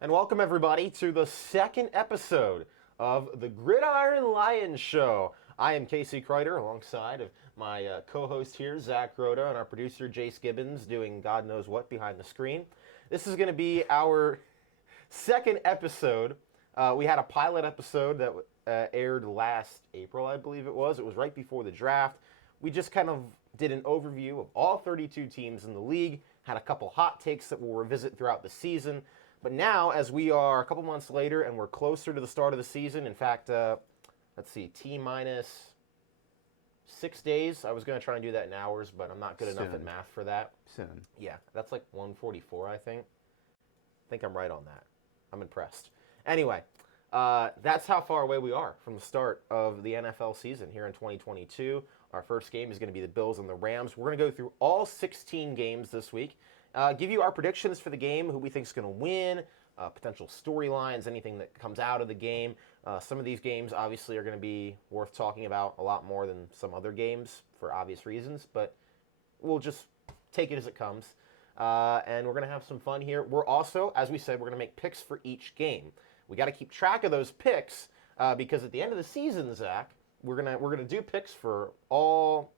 And welcome everybody to the second episode of the Gridiron Lions Show. I am Casey Kreider alongside of my co-host here, Zach Rhoda, and our producer, Jace Gibbons, doing God knows what behind the screen. This is going to be our second episode. We had a pilot episode that aired last April, I believe it was. It was right before the draft. We just kind of did an overview of all 32 teams in the league, had a couple hot takes that we'll revisit throughout the season. But now, as we are a couple months later and we're closer to the start of the season, in fact, let's see, T-minus 6 days. I was going to try and do that in hours, but I'm not good enough at math for that. Soon. Yeah, that's like 1:44, I think. I think I'm right on that. I'm impressed. Anyway, that's how far away we are from the start of the NFL season here in 2022. Our first game is going to be the Bills and the Rams. We're going to go through all 16 games this week. Give you our predictions for the game, who we think is going to win, potential storylines, anything that comes out of the game. Some of these games obviously are going to be worth talking about a lot more than some other games for obvious reasons, but we'll just take it as it comes. And we're going to have some fun here. We're also, as we said, we're going to make picks for each game. We got to keep track of those picks because at the end of the season, Zach, we're gonna do picks for all.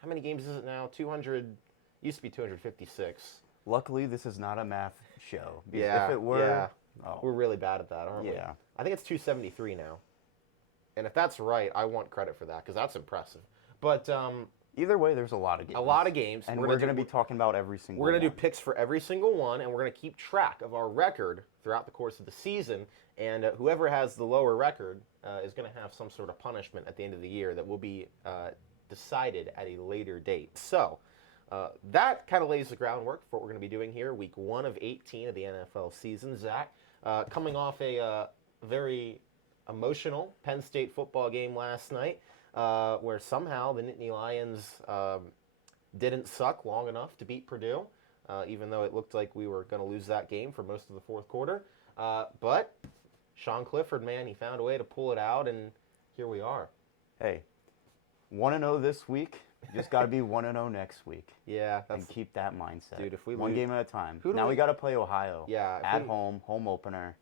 How many games is it now? 200. Used to be 256. Luckily, this is not a math show. Because Yeah, if it were, yeah. oh, We're really bad at that, aren't we? Yeah. I think it's 273 now. And if that's right, I want credit for that because that's impressive. But either way, there's a lot of games. a lot of games. And we're going to be talking about every single one. We're going to do picks for every single one, and we're going to keep track of our record throughout the course of the season. And whoever has the lower record is going to have some sort of punishment at the end of the year that will be decided at a later date. So that kind of lays the groundwork for what we're going to be doing here, week 1 of 18 of the NFL season. Zach, coming off a very emotional Penn State football game last night, where somehow the Nittany Lions didn't suck long enough to beat Purdue, even though it looked like we were going to lose that game for most of the fourth quarter. But Sean Clifford, man, he found a way to pull it out, and here we are. Hey, 1-0 this week. You just got to be 1-0 next week. Yeah, that's And keep that mindset. Dude, if we one lose- game at a time. Who do Now we- we got to play Ohio. Yeah, if At we- home opener.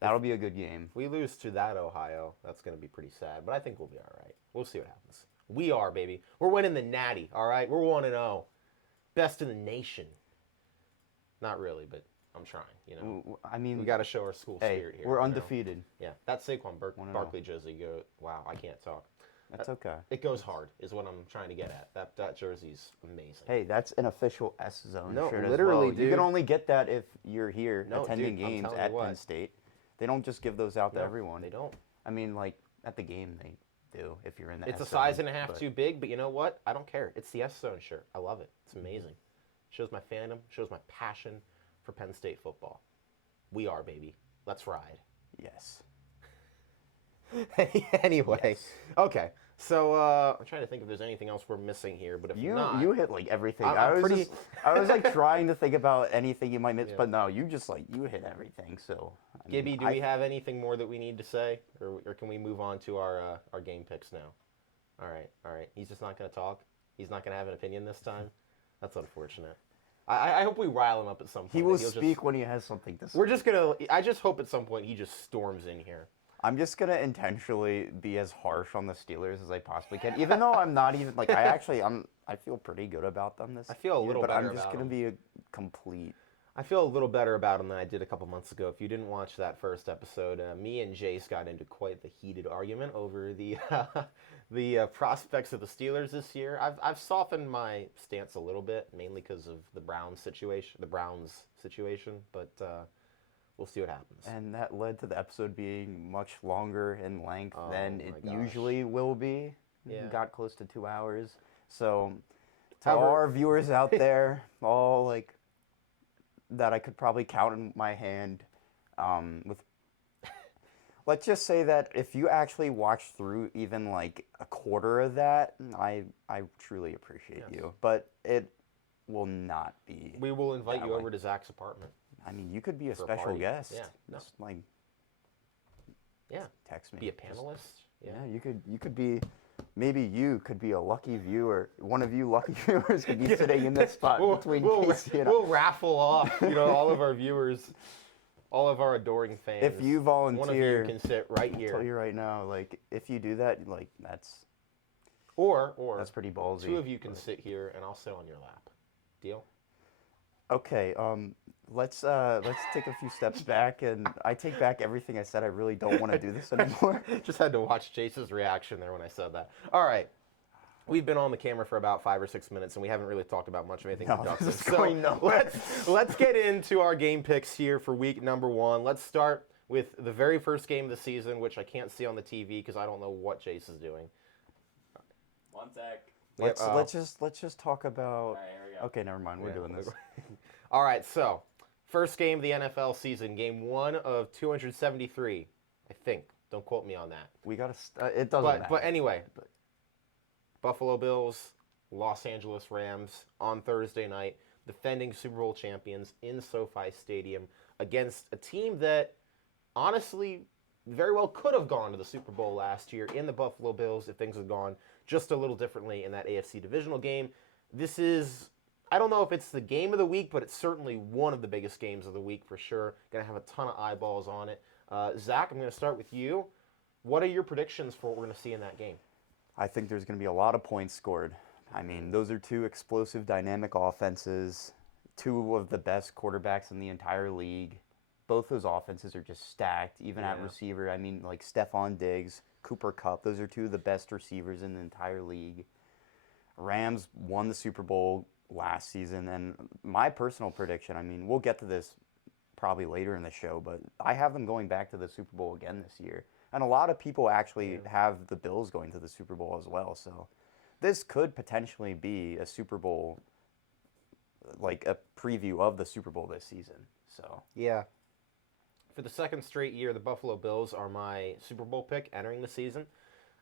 That'll be a good game. If we lose to that Ohio, that's going to be pretty sad, but I think we'll be all right. We'll see what happens. We are, baby. We're winning the Natty, all right? We're 1-0. Best in the nation. Not really, but I'm trying, you know. I mean, We got to show our school hey, spirit here. we're you know? undefeated. Yeah, that Saquon 1-0. Barkley jersey wow, I can't talk. That's okay. It goes hard, is what I'm trying to get at. That jersey's amazing. Hey, that's an official S Zone No, shirt literally, as well. dude. You can only get that if you're here No, attending dude, I'm games telling you at what. Penn State. They don't just give those out to No, everyone. They don't. I mean, like, at the game they do if you're in the It's a S Zone, size and a half but too big, but you know what? I don't care. It's the S Zone shirt. I love it. It's amazing. Shows my fandom, shows my passion for Penn State football. We are, baby. Let's ride. Yes. Anyway, Yes. okay. So I'm trying to think if there's anything else we're missing here, but if not, You hit, like, everything. I'm pretty- I was, like, trying to think about anything you might miss, but no, you just, like, you hit everything, so. I mean, Gibby, do we have anything more that we need to say, or can we move on to our game picks now? All right. He's just not going to talk. He's not going to have an opinion this time. That's unfortunate. I hope we rile him up at some point. He will that he'll speak when he has something to say. We're just gonna. I just hope at some point he just storms in here. I'm just gonna intentionally be as harsh on the Steelers as I possibly can, even though I'm not even like I feel pretty good about them this. I feel a year, little but better I'm just about gonna them. be a complete. I feel a little better about him than I did a couple months ago. If you didn't watch that first episode, me and Jace got into quite the heated argument over the the prospects of the Steelers this year. I've softened my stance a little bit, mainly because of the Browns situation. But we'll see what happens. And that led to the episode being much longer in length than my it gosh. usually will be. Yeah. Got close to 2 hours. So, to However- all our viewers out there, all like that I could probably count in my hand, with. Let's just say that if you actually watch through even like a quarter of that, I truly appreciate Yes. you. But it will not be. We will invite that you way. over to Zach's apartment. I mean, you could be a for a special party. guest. Yeah, no. Just like Yeah. text me. Be a Just- panelist. yeah, you could be maybe you could be a lucky viewer. One of you lucky viewers could be sitting in this spot between Casey and I. We'll raffle off, all of our viewers, all of our adoring fans. If you volunteer, one of you can sit right I'll here. tell you right now, like, if you do that, like, that's pretty ballsy. Two of you can sit here, and I'll sit on your lap. Deal? Okay, let's take a few steps back, and I take back everything I said. I really don't want to do this anymore. Just had to watch Chase's reaction there when I said that. All right. We've been on the camera for about 5 or 6 minutes, and we haven't really talked about much of anything productive. This is going nowhere. Let's get into our game picks here for week number 1. Let's start with the very first game of the season, which I can't see on the TV because I don't know what Chase is doing. One sec. Let's just talk about. All right, here we go. Okay, never mind. We're doing this. All right, so first game of the NFL season, game 1 of 273, I think. Don't quote me on that. We gotta. It doesn't matter. But anyway, Buffalo Bills, Los Angeles Rams on Thursday night, defending Super Bowl champions in SoFi Stadium against a team that honestly very well could have gone to the Super Bowl last year in the Buffalo Bills if things had gone just a little differently in that AFC divisional game. This is, I don't know if it's the game of the week, but it's certainly one of the biggest games of the week for sure. Going to have a ton of eyeballs on it. Zach, I'm going to start with you. What are your predictions for what we're going to see in that game? I think there's going to be a lot of points scored. I mean, those are two explosive, dynamic offenses, two of the best quarterbacks in the entire league. Both those offenses are just stacked, even at receiver. I mean, like Stephon Diggs, Cooper Kupp, those are two of the best receivers in the entire league. Rams won the Super Bowl last season, and my personal prediction, I mean, we'll get to this probably later in the show, but I have them going back to the Super Bowl again this year. And a lot of people actually have the Bills going to the Super Bowl as well. So this could potentially be a Super Bowl, like a preview of the Super Bowl this season. So yeah. For the second straight year, the Buffalo Bills are my Super Bowl pick entering the season.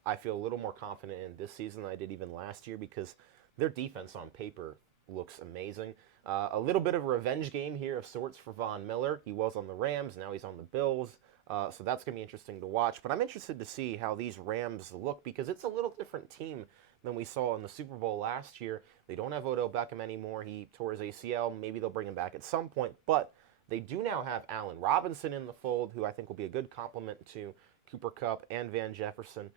I feel a little more confident in this season than I did even last year because their defense on paper looks amazing. A little bit of a revenge game here of sorts for Von Miller. He was on the Rams, now he's on the Bills. So that's going to be interesting to watch. But I'm interested to see how these Rams look because it's a little different team than we saw in the Super Bowl last year. They don't have Odell Beckham anymore. He tore his ACL. Maybe they'll bring him back at some point. But they do now have Allen Robinson in the fold, who I think will be a good complement to Cooper Kupp and Van Jefferson.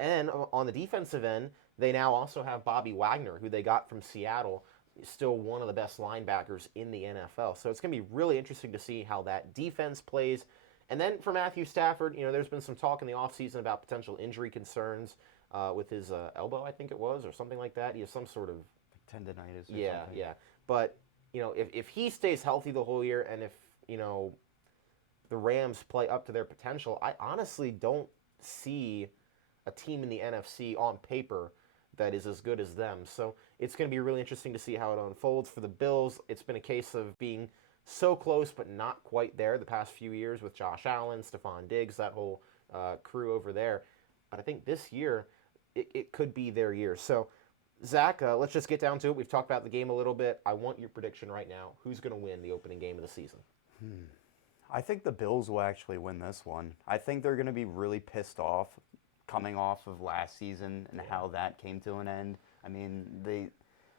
And on the defensive end, they now also have Bobby Wagner, who they got from Seattle, still one of the best linebackers in the NFL. So it's going to be really interesting to see how that defense plays. And then for Matthew Stafford, there's been some talk in the offseason about potential injury concerns with his elbow, I think it was, or something like that. He has some sort of tendonitis or something. Yeah. But, if he stays healthy the whole year and if, the Rams play up to their potential, I honestly don't see a team in the NFC on paper that is as good as them. So it's going to be really interesting to see how it unfolds. For the Bills, it's been a case of being so close but not quite there the past few years with Josh Allen, Stephon Diggs, that whole crew over there. But I think this year, it could be their year. So, Zach, let's just get down to it. We've talked about the game a little bit. I want your prediction right now. Who's going to win the opening game of the season? I think the Bills will actually win this one. I think they're going to be really pissed off coming off of last season and how that came to an end. I mean,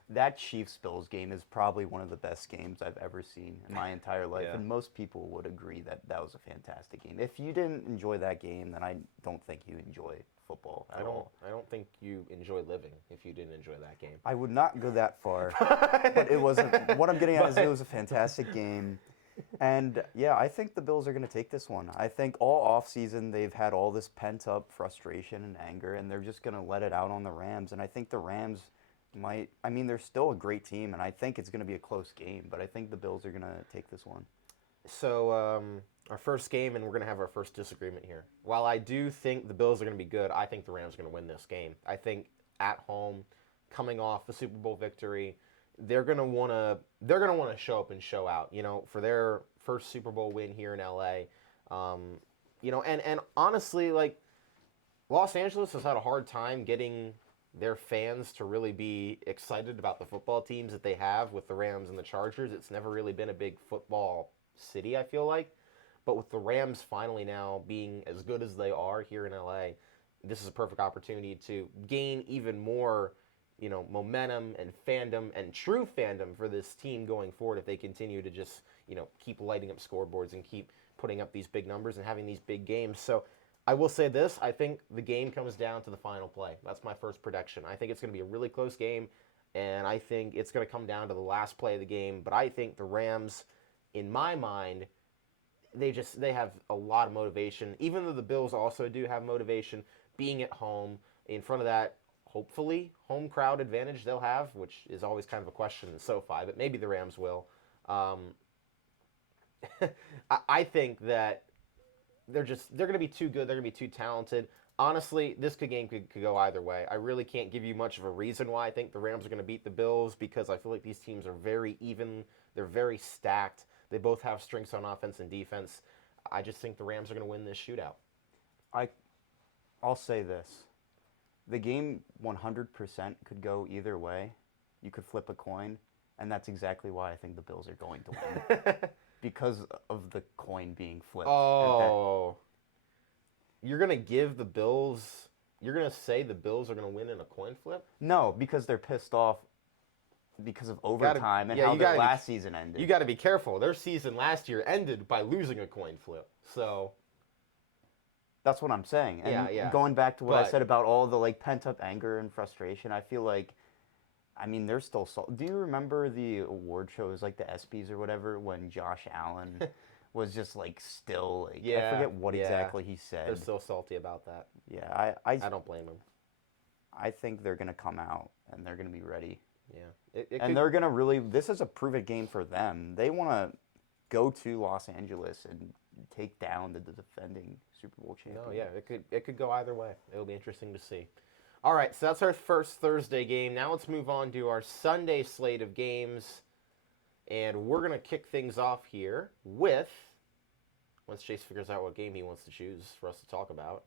that Chiefs-Bills game is probably one of the best games I've ever seen in my entire life, and most people would agree that that was a fantastic game. If you didn't enjoy that game, then I don't think you enjoy football at all. I don't think you enjoy living if you didn't enjoy that game. I would not go that far, but it wasn't. What I'm getting at is it was a fantastic game. And, yeah, I think the Bills are going to take this one. I think all offseason they've had all this pent-up frustration and anger, and they're just going to let it out on the Rams. And I think the Rams they're still a great team, and I think it's going to be a close game, but I think the Bills are going to take this one. So, our first game, and we're going to have our first disagreement here. While I do think the Bills are going to be good, I think the Rams are going to win this game. I think at home, coming off the Super Bowl victory, they're going to want to show up and show out, for their first Super Bowl win here in LA. And honestly, like, Los Angeles has had a hard time getting their fans to really be excited about the football teams that they have with the Rams and the Chargers. It's never really been a big football city, I feel like. But with the Rams finally now being as good as they are here in LA, this is a perfect opportunity to gain even more, momentum and fandom and true fandom for this team going forward if they continue to just, keep lighting up scoreboards and keep putting up these big numbers and having these big games. So I will say this, I think the game comes down to the final play. That's my first prediction. I think it's going to be a really close game, and I think it's going to come down to the last play of the game. But I think the Rams, in my mind, they have a lot of motivation, even though the Bills also do have motivation. Being at home in front of that, hopefully, home crowd advantage they'll have, which is always kind of a question in SoFi, but maybe the Rams will. I think that they're going to be too good. They're going to be too talented. Honestly, this game could go either way. I really can't give you much of a reason why I think the Rams are going to beat the Bills, because I feel like these teams are very even. They're very stacked. They both have strengths on offense and defense. I just think the Rams are going to win this shootout. I'll say this. The game 100% could go either way. You could flip a coin, and that's exactly why I think the Bills are going to win. Because of the coin being flipped. Oh. You're going to give the Bills... You're going to say the Bills are going to win in a coin flip? No, because they're pissed off because of overtime and how their last season ended. You got to be careful. Their season last year ended by losing a coin flip. So... That's what I'm saying. And yeah. going back to what I said about all the pent-up anger and frustration, I feel like, they're still do you remember the award shows, like the ESPYs or whatever, when Josh Allen was just still, I forget what exactly he said. They're still salty about that. Yeah, I don't blame them. I think they're going to come out and they're going to be ready. Yeah. They're going to really, this is a prove-it game for them. They want to go to Los Angeles and take down the defending Super Bowl champion. No, yeah, it could go either way. It'll be interesting to see. All right, so that's our first Thursday game. Now let's move on to our Sunday slate of games, and we're going to kick things off here with, once Chase figures out what game he wants to choose for us to talk about.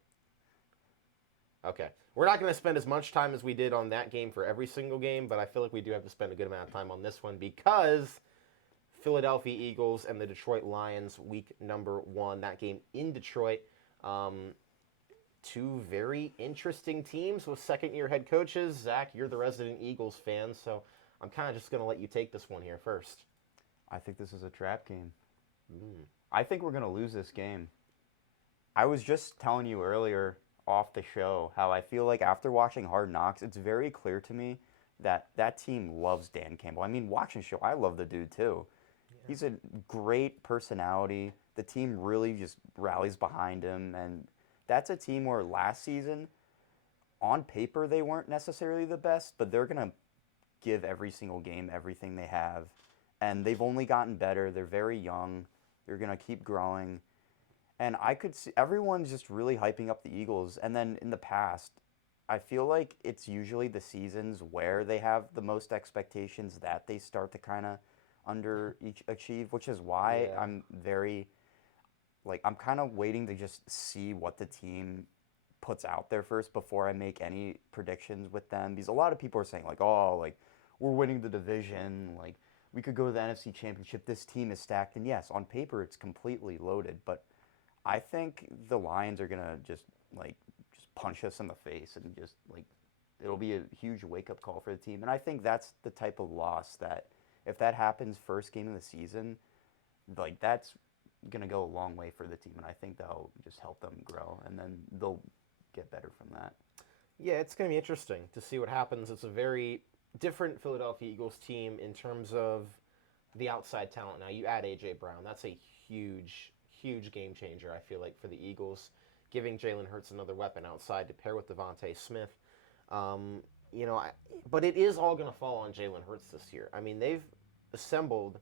Okay, we're not going to spend as much time as we did on that game for every single game, but I feel like we do have to spend a good amount of time on this one because Philadelphia Eagles and the Detroit Lions, week number 1. That game in Detroit. Two very interesting teams with second-year head coaches. Zach, you're the resident Eagles fan, so I'm kind of just going to let you take this one here first. I think this is a trap game. I think we're going to lose this game. I was just telling you earlier off the show how I feel like after watching Hard Knocks, it's very clear to me that that team loves Dan Campbell. Watching the show, I love the dude too. He's a great personality. The team really just rallies behind him. And that's a team where last season, on paper, they weren't necessarily the best, but they're going to give every single game everything they have. And they've only gotten better. They're very young. They're going to keep growing. And I could see everyone's just really hyping up the Eagles. And then in the past, I feel like it's usually the seasons where they have the most expectations that they start to kind of underachieve, which is why I'm very, I'm kind of waiting to just see what the team puts out there first before I make any predictions with them. Because a lot of people are saying, we're winning the division, we could go to the NFC Championship, this team is stacked. And yes, on paper, it's completely loaded. But I think the Lions are going to just punch us in the face and just, it'll be a huge wake-up call for the team. And I think that's the type of loss that, if that happens first game of the season, that's going to go a long way for the team. And I think that'll just help them grow. And then they'll get better from that. Yeah, it's going to be interesting to see what happens. It's a very different Philadelphia Eagles team in terms of the outside talent. Now, you add A.J. Brown. That's a huge, huge game changer, I feel like, for the Eagles, giving Jalen Hurts another weapon outside to pair with Devontae Smith. But it is all going to fall on Jalen Hurts this year. They've assembled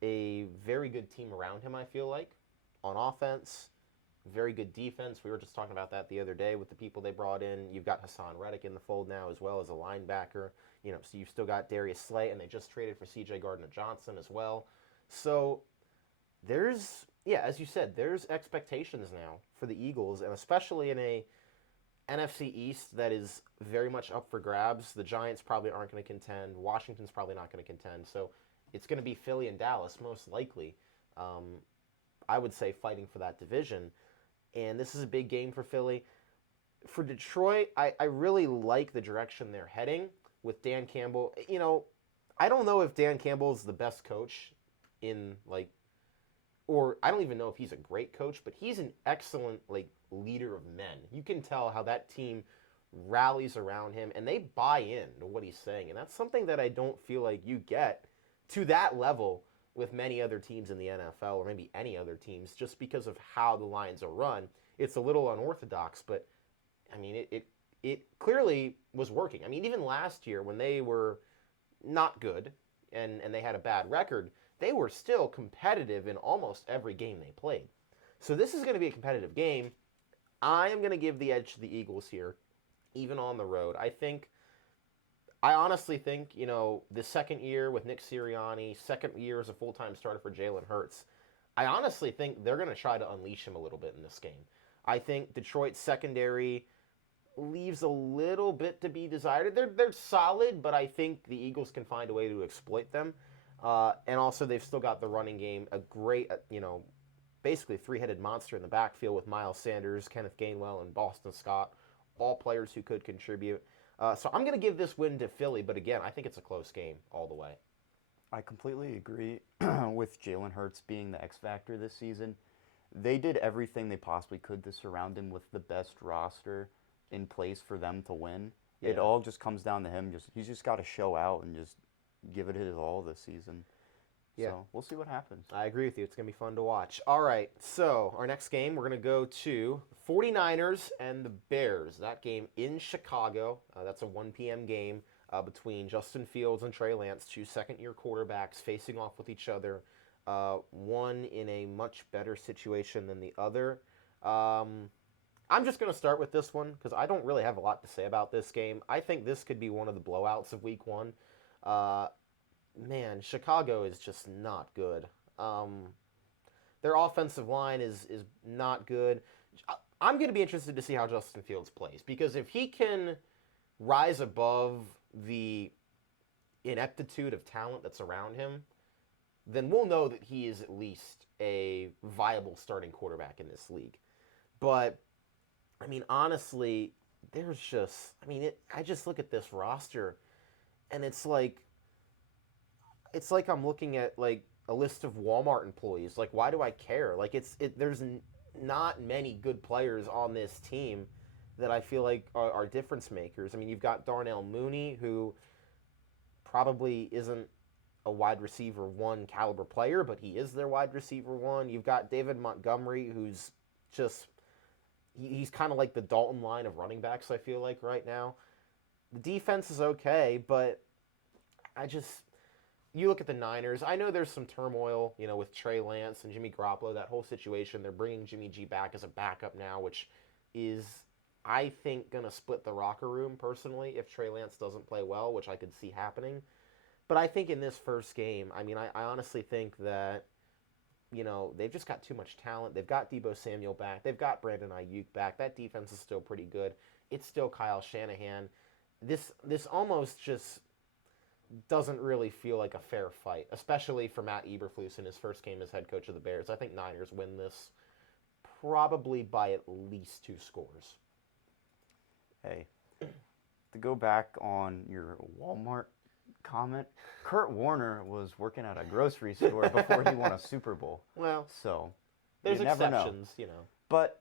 a very good team around him, I feel like, on offense, very good defense. We were just talking about that the other day with the people they brought in. You've got Hassan Reddick in the fold now as well as a linebacker. So you've still got Darius Slay, and they just traded for C.J. Gardner-Johnson as well. So there's, as you said, there's expectations now for the Eagles, and especially in a NFC East that is very much up for grabs. The Giants probably aren't going to contend. Washington's probably not going to contend. So it's going to be Philly and Dallas most likely, I would say, fighting for that division. And this is a big game for Philly. For Detroit, I really like the direction they're heading with Dan Campbell. I don't know if Dan Campbell is the best coach in like, or I don't even know if he's a great coach, but he's an excellent like leader of men. You can tell how that team rallies around him and they buy in to what he's saying. And that's something that I don't feel like you get to that level with many other teams in the NFL or maybe any other teams just because of how the Lions are run. It's a little unorthodox, but I mean, it clearly was working. I mean, even last year when they were not good and they had a bad record, they were still competitive in almost every game they played. So this is going to be a competitive game. I am going to give the edge to the Eagles here, even on the road. I honestly think, the second year with Nick Sirianni, second year as a full-time starter for Jalen Hurts, I honestly think they're going to try to unleash him a little bit in this game. I think Detroit's secondary leaves a little bit to be desired. They're solid, but I think the Eagles can find a way to exploit them. And also, they've still got the running game, a great, basically three-headed monster in the backfield with Miles Sanders, Kenneth Gainwell, and Boston Scott, all players who could contribute. So I'm going to give this win to Philly, but again, I think it's a close game all the way. I completely agree with Jalen Hurts being the X factor this season. They did everything they possibly could to surround him with the best roster in place for them to win. Yeah. It all just comes down to him. He's just got to show out and just give it his all this season. Yeah. So we'll see what happens. I agree with you. It's going to be fun to watch. All right, so our next game, we're going to go to 49ers and the Bears. That game in Chicago. That's a 1 p.m. game between Justin Fields and Trey Lance, two second-year quarterbacks facing off with each other. One in a much better situation than the other. I'm just going to start with this one because I don't really have a lot to say about this game. I think this could be one of the blowouts of Week 1. Man, Chicago is just not good. Their offensive line is not good. I'm going to be interested to see how Justin Fields plays because if he can rise above the ineptitude of talent that's around him, then we'll know that he is at least a viable starting quarterback in this league. But, I mean, honestly, there's just, I just look at this roster, and it's like I'm looking at, like, a list of Walmart employees. Like, why do I care? Like, there's not many good players on this team that I feel like are difference makers. I mean, you've got Darnell Mooney, who probably isn't a wide receiver 1 caliber player, but he is their wide receiver 1. You've got David Montgomery, who's just, he's kind of like the Dalton line of running backs, I feel like, right now. The defense is okay, but you look at the Niners, I know there's some turmoil, with Trey Lance and Jimmy Garoppolo, that whole situation. They're bringing Jimmy G back as a backup now, which is, I think, going to split the locker room, personally, if Trey Lance doesn't play well, which I could see happening. But I think in this first game, I honestly think that, they've just got too much talent. They've got Deebo Samuel back. They've got Brandon Ayuk back. That defense is still pretty good. It's still Kyle Shanahan. This almost just doesn't really feel like a fair fight, especially for Matt Eberflus in his first game as head coach of the Bears. I think Niners win this probably by at least 2 scores. Hey, to go back on your Walmart comment, Kurt Warner was working at a grocery store before he won a Super Bowl. Well, so there's you never exceptions, know. But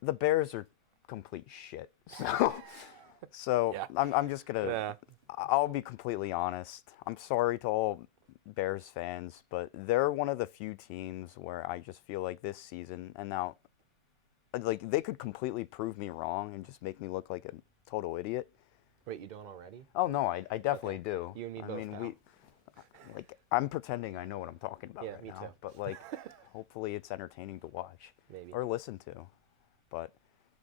the Bears are complete shit. So yeah. I'm just gonna. Yeah. I'll be completely honest. I'm sorry to all Bears fans, but they're one of the few teams where I just feel like this season, and now, like, they could completely prove me wrong and just make me look like a total idiot. Wait, you don't already? Oh no, I definitely do. You and me both. I'm pretending I know what I'm talking about right now. Too. But hopefully it's entertaining to watch. Maybe. Or listen to. But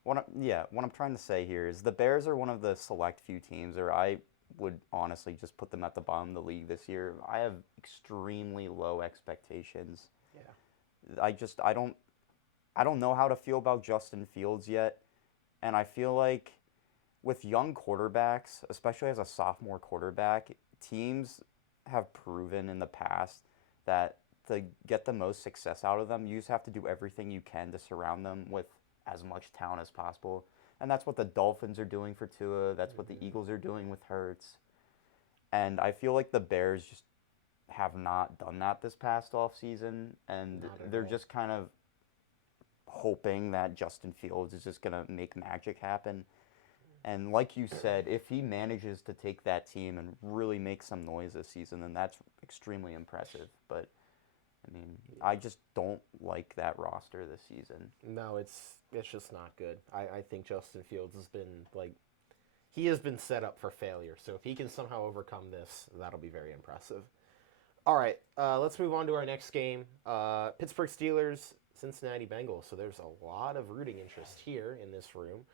what I'm trying to say here is the Bears are one of the select few teams, or I would honestly just put them at the bottom of the league this year. I have extremely low expectations. Yeah. I don't know how to feel about Justin Fields yet, and I feel like with young quarterbacks, especially as a sophomore quarterback, teams have proven in the past that to get the most success out of them, you just have to do everything you can to surround them with as much talent as possible. And that's what the Dolphins are doing for Tua. That's what the Eagles are doing with Hurts. And I feel like the Bears just have not done that this past offseason. And Not at they're all. just kind of hoping that Justin Fields is just going to make magic happen. And like you said, if he manages to take that team and really make some noise this season, then that's extremely impressive. But, I mean, I just don't like that roster this season. No, it's just not good. I think Justin Fields has been he has been set up for failure. So if he can somehow overcome this, that'll be very impressive. All right, let's move on to our next game. Pittsburgh Steelers, Cincinnati Bengals. So there's a lot of rooting interest here in this room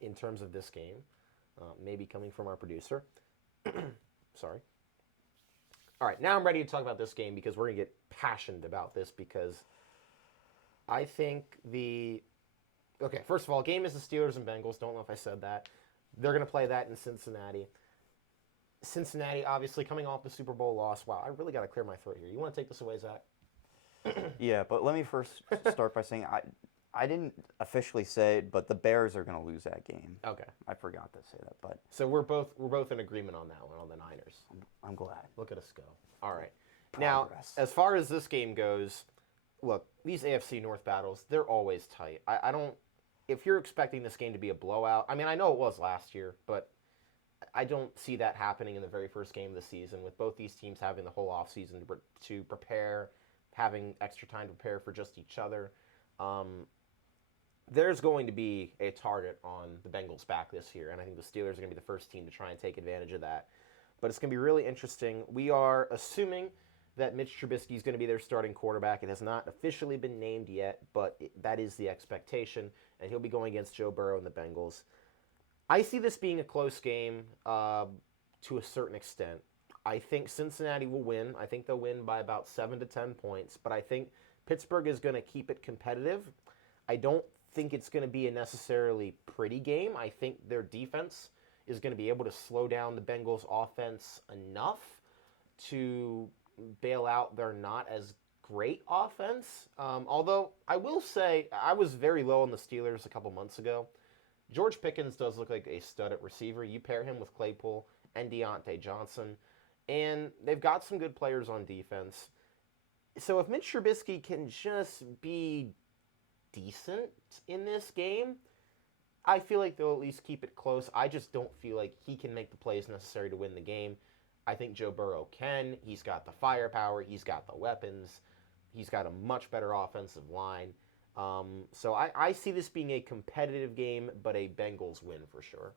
in terms of this game. Maybe coming from our producer. Sorry. All right, now I'm ready to talk about this game because we're going to get passionate about this because I think Okay, first of all, game is the Steelers and Bengals. Don't know if I said that. They're going to play that in Cincinnati. Cincinnati, obviously, coming off the Super Bowl loss. Wow, I really got to clear my throat here. You want to take this away, Zach? Yeah, but let me first start by saying I didn't officially say it, but the Bears are going to lose that game. Okay. I forgot to say that, but So we're both in agreement on that one, on the Niners. I'm glad. Look at us go. All right. Now, Progress. as far as this game goes, look, these AFC North battles, they're always tight. I don't, if you're expecting this game to be a blowout, I mean, I know it was last year, but I don't see that happening in the very first game of the season with both these teams having the whole offseason to prepare, having extra time to prepare for just each other. There's going to be a target on the Bengals' back this year, and I think the Steelers are going to be the first team to try and take advantage of that. But it's going to be really interesting. We are assuming that Mitch Trubisky is going to be their starting quarterback. It has not officially been named yet, but that is the expectation, and he'll be going against Joe Burrow and the Bengals. I see this being a close game to a certain extent. I think Cincinnati will win. I think they'll win by about 7 to 10 points, but I think Pittsburgh is going to keep it competitive. I don't think it's going to be a necessarily pretty game. I think their defense is going to be able to slow down the Bengals' offense enough to bail out their not as great offense. Although I will say I was very low on the Steelers a couple months ago. George Pickens does look like a stud at receiver. You pair him with Claypool and Deontay Johnson, and they've got some good players on defense. So if Mitch Trubisky can just be decent in this game, I feel like they'll at least keep it close. I just don't feel like he can make the plays necessary to win the game. I think Joe Burrow can. He's got the firepower. He's got the weapons. He's got a much better offensive line. So I see this being a competitive game, but a Bengals win for sure.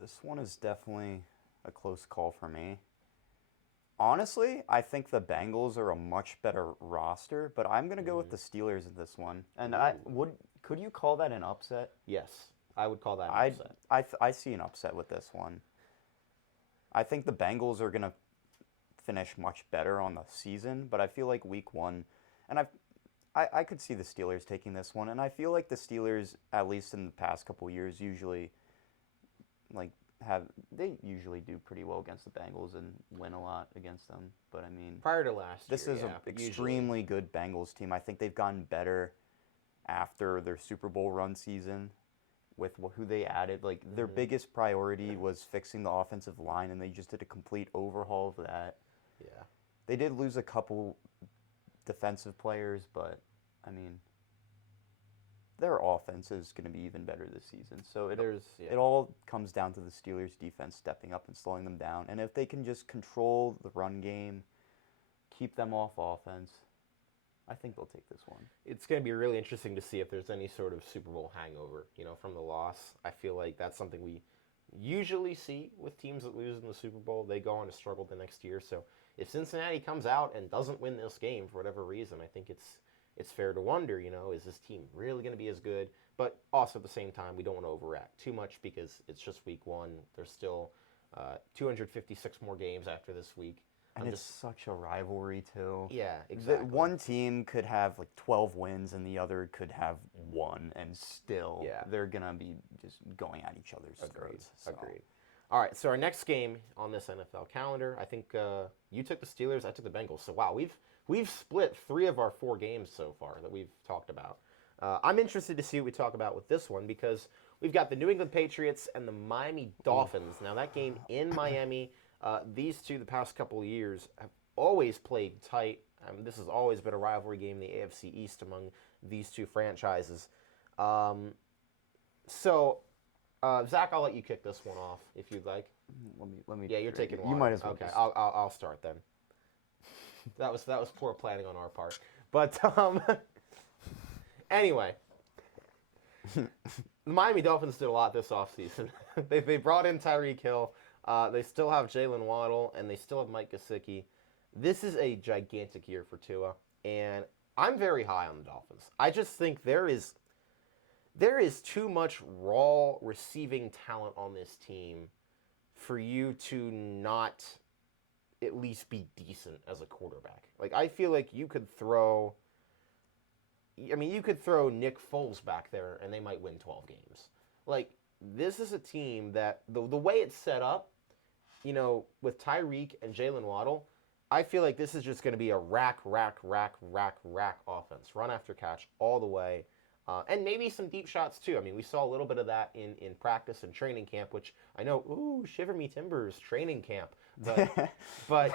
This one is definitely a close call for me. Honestly, I think the Bengals are a much better roster, but I'm going to go with the Steelers in this one. And could you call that an upset? Yes, I would call that an upset. I see an upset with this one. I think the Bengals are going to finish much better on the season, but I feel like week one, and I could see the Steelers taking this one, and I feel like the Steelers, at least in the past couple years, usually they usually do pretty well against the Bengals and win a lot against them. But I mean, prior to last this year, is an extremely good Bengals team. I think they've gotten better after their Super Bowl run season with who they added. Like their biggest priority was fixing the offensive line, and they just did a complete overhaul of that. Yeah, they did lose a couple defensive players, but I mean, their offense is going to be even better this season. So it all comes down to the Steelers' defense stepping up and slowing them down. And if they can just control the run game, keep them off offense, I think they'll take this one. it's going to be really interesting to see if there's any sort of Super Bowl hangover, from the loss. I feel like that's something we usually see with teams that lose in the Super Bowl. They go on to struggle the next year. So if Cincinnati comes out and doesn't win this game for whatever reason, I think it's fair to wonder, is this team really going to be as good? But also at the same time, we don't want to overact too much because it's just week one. There's still 256 more games after this week. And it's such a rivalry, too. Yeah, exactly. One team could have 12 wins and the other could have 1, and still they're going to be just going at each other's throats. So. Agreed. All right, so our next game on this NFL calendar, I think you took the Steelers, I took the Bengals. So, wow, we've split 3 of our 4 games so far that we've talked about. I'm interested to see what we talk about with this one because we've got the New England Patriots and the Miami Dolphins. Now, that game in Miami, these two, the past couple of years, have always played tight. This has always been a rivalry game in the AFC East among these two franchises. Zach, I'll let you kick this one off if you'd like. Let me. Yeah, you're taking one. You might as well. Okay, I'll start then. That was poor planning on our part, but anyway, the Miami Dolphins did a lot this offseason. they brought in Tyreek Hill. They still have Jalen Waddle, and they still have Mike Gesicki. This is a gigantic year for Tua, and I'm very high on the Dolphins. I just think there is too much raw receiving talent on this team for you to not at least be decent as a quarterback. Like, I feel like you could throw Nick Foles back there and they might win 12 games. Like, this is a team that the way it's set up, with Tyreek and Jalen Waddle, I feel like this is just going to be a rack offense. Run after catch all the way. And maybe some deep shots, too. I mean, we saw a little bit of that in practice and training camp, which I know, shiver me timbers, training camp. But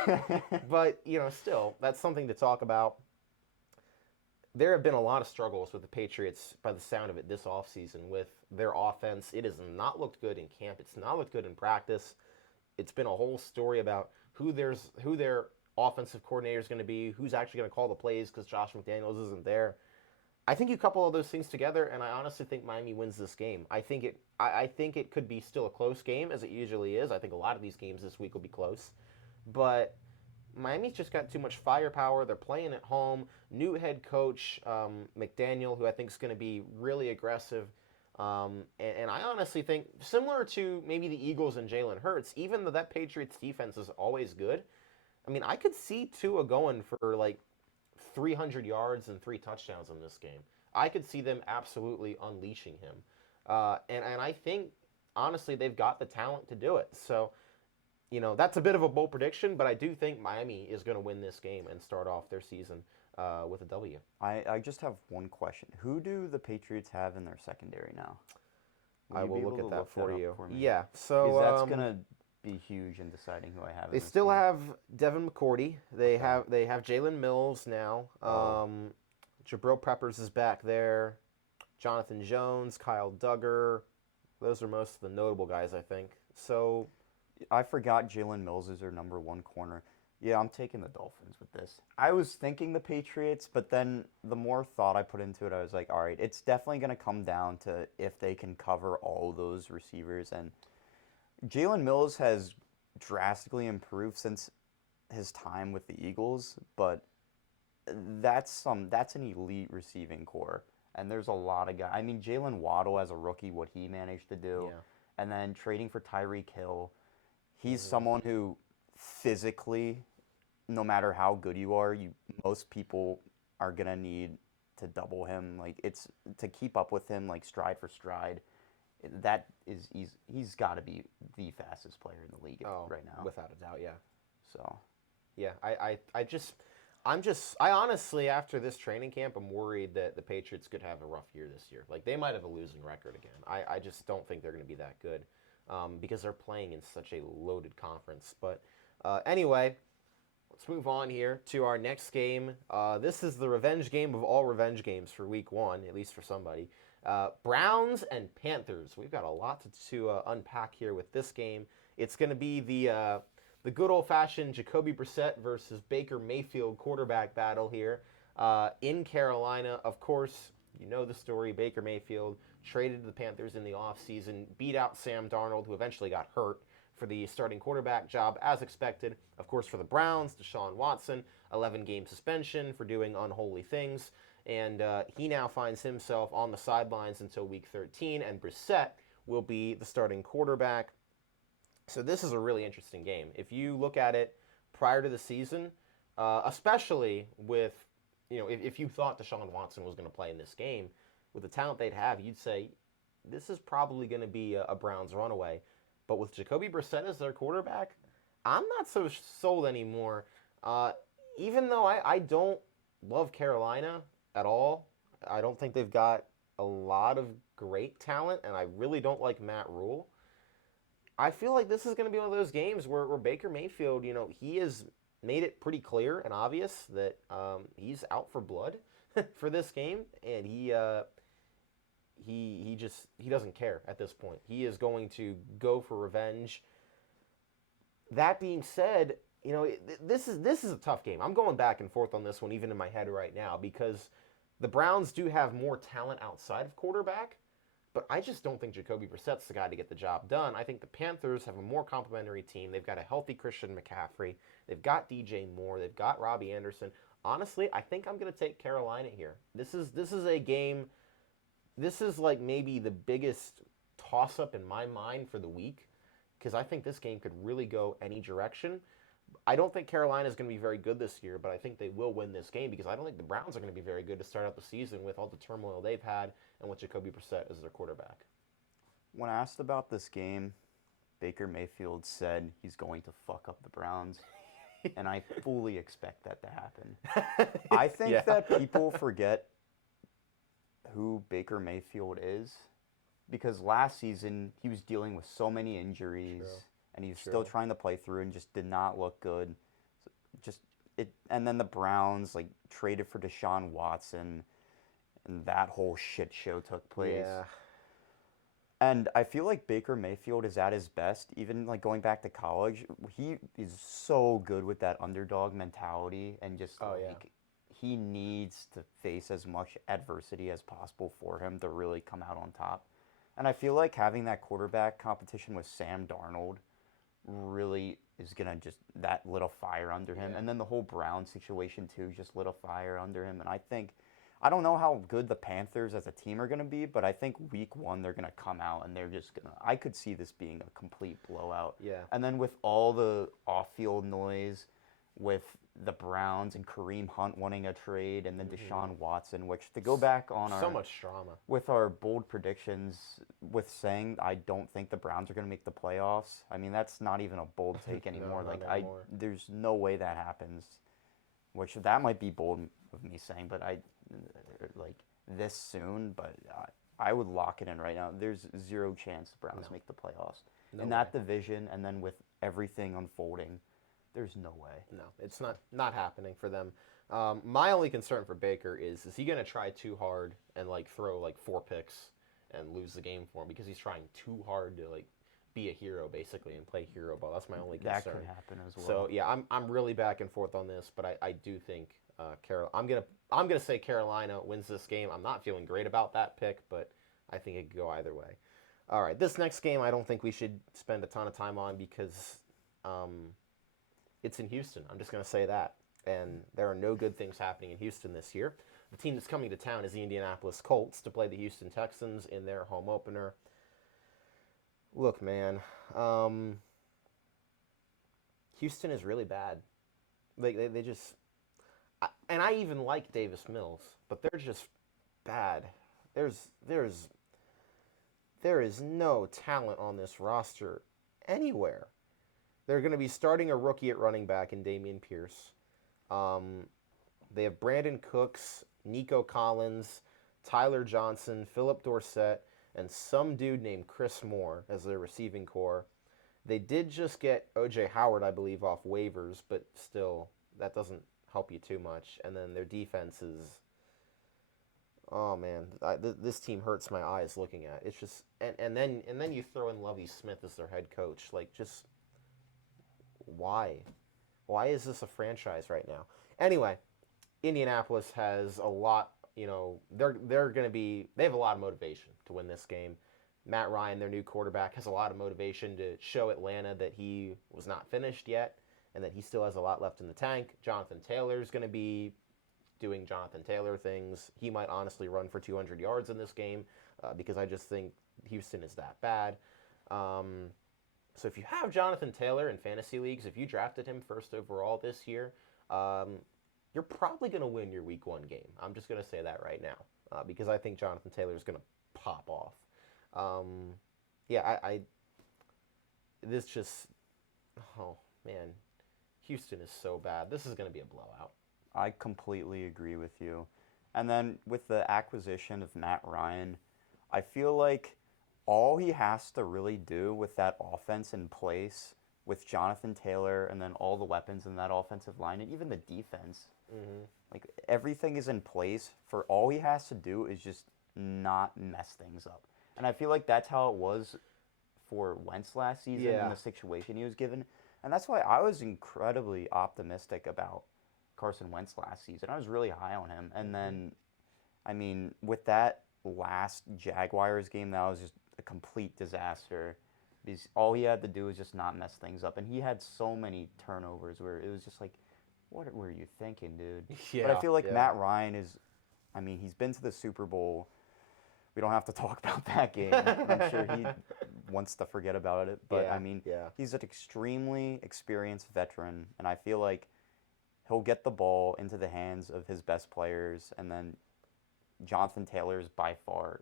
still, that's something to talk about. There have been a lot of struggles with the Patriots, by the sound of it, this offseason with their offense. It has not looked good in camp. It's not looked good in practice. It's been a whole story about who their offensive coordinator is going to be, who's actually going to call the plays because Josh McDaniels isn't there. I think you couple all those things together, and I honestly think Miami wins this game. I think it could be still a close game, as it usually is. I think a lot of these games this week will be close. But Miami's just got too much firepower. They're playing at home. New head coach, McDaniel, who I think is going to be really aggressive. And I honestly think, similar to maybe the Eagles and Jalen Hurts, even though that Patriots defense is always good, I mean, I could see Tua going for like 300 yards and 3 touchdowns in this game. I could see them absolutely unleashing him. And I think, honestly, they've got the talent to do it. So, that's a bit of a bold prediction, but I do think Miami is going to win this game and start off their season with a W. I just have one question. Who do the Patriots have in their secondary now? I will look at that for you. For me? Yeah. So that's going to be huge in deciding who I have. They still have Devin McCourty. They have Jalen Mills now. Jabril Peppers is back there. Jonathan Jones, Kyle Duggar. Those are most of the notable guys, I think. So I forgot Jalen Mills is their number 1 corner. Yeah, I'm taking the Dolphins with this. I was thinking the Patriots, but then the more thought I put into it, I was like, all right, it's definitely going to come down to if they can cover all those receivers. And Jalen Mills has drastically improved since his time with the Eagles, but that's an elite receiving core. And there's a lot of guys. I mean, Jalen Waddle as a rookie, what he managed to do, and then trading for Tyreek Hill. He's someone who physically, no matter how good you are, most people are gonna need to double him. Like, it's to keep up with him, like stride for stride. That is he's got to be the fastest player in the league right now, without a doubt. Yeah. So, yeah, I honestly, after this training camp, I'm worried that the Patriots could have a rough year this year. Like, they might have a losing record again. I just don't think they're going to be that good because they're playing in such a loaded conference. But anyway, let's move on here to our next game. This is the revenge game of all revenge games for Week 1, at least for somebody. Browns and Panthers. We've got a lot to unpack here with this game. It's going to be the good old-fashioned Jacoby Brissett versus Baker Mayfield quarterback battle here in Carolina. Of course, you know the story. Baker Mayfield traded to the Panthers in the offseason, beat out Sam Darnold, who eventually got hurt, for the starting quarterback job as expected. Of course, for the Browns, Deshaun Watson, 11-game suspension for doing unholy things. And he now finds himself on the sidelines until Week 13, and Brissett will be the starting quarterback. So this is a really interesting game. If you look at it prior to the season, especially with, if you thought Deshaun Watson was going to play in this game, with the talent they'd have, you'd say this is probably going to be a Browns runaway. But with Jacoby Brissett as their quarterback, I'm not so sold anymore. Even though I don't love Carolina at all, I don't think they've got a lot of great talent, and I really don't like Matt Rule. I feel like this is going to be one of those games where Baker Mayfield, he has made it pretty clear and obvious that he's out for blood for this game, and he doesn't care at this point. He is going to go for revenge. That being said, this is a tough game. I'm going back and forth on this one, even in my head right now, because the Browns do have more talent outside of quarterback, but I just don't think Jacoby Brissett's the guy to get the job done. I think the Panthers have a more complimentary team. They've got a healthy Christian McCaffrey. They've got DJ Moore. They've got Robbie Anderson. Honestly, I think I'm going to take Carolina here. This is a game. This is like maybe the biggest toss-up in my mind for the week, because I think this game could really go any direction. I don't think Carolina is going to be very good this year, but I think they will win this game because I don't think the Browns are going to be very good to start out the season with all the turmoil they've had and with Jacoby Brissett as their quarterback. When asked about this game, Baker Mayfield said he's going to fuck up the Browns, and I fully expect that to happen. I think that people forget who Baker Mayfield is, because last season he was dealing with so many injuries. True. And he's still trying to play through and just did not look good. And then the Browns traded for Deshaun Watson, and that whole shit show took place. Yeah. And I feel like Baker Mayfield is at his best, even going back to college. He is so good with that underdog mentality, and just he needs to face as much adversity as possible for him to really come out on top. And I feel like having that quarterback competition with Sam Darnold really is going to just, that lit a fire under him. Yeah. And then the whole Brown situation too just lit a fire under him. And I don't know how good the Panthers as a team are going to be, but I think week 1 they're going to come out and they're just going to, I could see this being a complete blowout. Yeah. And then with all the off-field noise with the Browns and Kareem Hunt wanting a trade, and then Deshaun Watson, which to go back on so much drama with our bold predictions, with saying I don't think the Browns are going to make the playoffs. I mean, that's not even a bold take anymore. No, not anymore. There's no way that happens. Which that might be bold of me saying, but this soon. But I would lock it in right now. There's zero chance the Browns make the playoffs in that division, and then with everything unfolding. There's no way. No, it's not happening for them. My only concern for Baker is he going to try too hard and throw 4 picks and lose the game for him, because he's trying too hard to be a hero basically and play hero ball. That's my only concern. That could happen as well. So yeah, I'm really back and forth on this, but I do think I'm gonna say Carolina wins this game. I'm not feeling great about that pick, but I think it could go either way. All right, this next game I don't think we should spend a ton of time on because it's in Houston. I'm just going to say that. And there are no good things happening in Houston this year. The team that's coming to town is the Indianapolis Colts to play the Houston Texans in their home opener. Look, man, Houston is really bad. They just... And I even like Davis Mills, but they're just bad. There is no talent on this roster anywhere. They're going to be starting a rookie at running back in Dameon Pierce. They have Brandon Cooks, Nico Collins, Tyler Johnson, Philip Dorsett, and some dude named Chris Moore as their receiving core. They did just get O.J. Howard, I believe, off waivers, but still, that doesn't help you too much. And then their defense is... Oh, man, this team hurts my eyes looking at. It's just... And then you throw in Lovie Smith as their head coach. Just... Why? Why is this a franchise right now? Anyway, Indianapolis has a lot, they have a lot of motivation to win this game. Matt Ryan, their new quarterback, has a lot of motivation to show Atlanta that he was not finished yet and that he still has a lot left in the tank. Jonathan Taylor is going to be doing Jonathan Taylor things. He might honestly run for 200 yards in this game because I just think Houston is that bad. So if you have Jonathan Taylor in fantasy leagues, if you drafted him first overall this year, you're probably going to win your week 1 game. I'm just going to say that right now because I think Jonathan Taylor is going to pop off. Oh man, Houston is so bad. This is going to be a blowout. I completely agree with you. And then with the acquisition of Matt Ryan, I feel like all he has to really do with that offense in place, with Jonathan Taylor and then all the weapons in that offensive line and even the defense, like everything is in place for all he has to do is just not mess things up. And I feel like that's how it was for Wentz last season Yeah. in the situation he was given. And that's why I was incredibly optimistic about Carson Wentz last season. I was really high on him. And then, I mean, with that last Jaguars game, that was just a complete disaster. Because all he had to do was just not mess things up. And he had so many turnovers where it was just like, what were you thinking, dude? Yeah, But I feel like yeah. Matt Ryan is, I mean, he's been to the Super Bowl. We don't have to talk about that game. I'm sure he wants to forget about it. But, Yeah, I mean, yeah. he's an extremely experienced veteran. And I feel like he'll get the ball into the hands of his best players. And then Jonathan Taylor is by far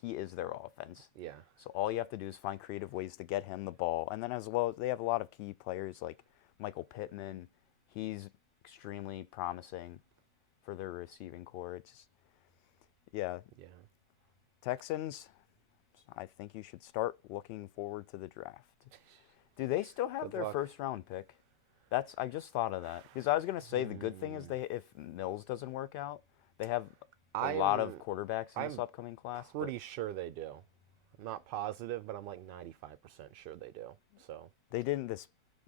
he is their offense. Yeah. So all you have to do is find creative ways to get him the ball. And then as well, they have a lot of key players like Michael Pittman. He's extremely promising for their receiving core. It's just, yeah. Texans, I think you should start looking forward to the draft. Do they still have Good their luck. first round pick? I just thought of that. Because I was going to say the good thing is if Mills doesn't work out, they have a lot of quarterbacks in this I'm upcoming class. but- Pretty sure they do. I'm not positive, but I'm like 95% sure they do. So They didn't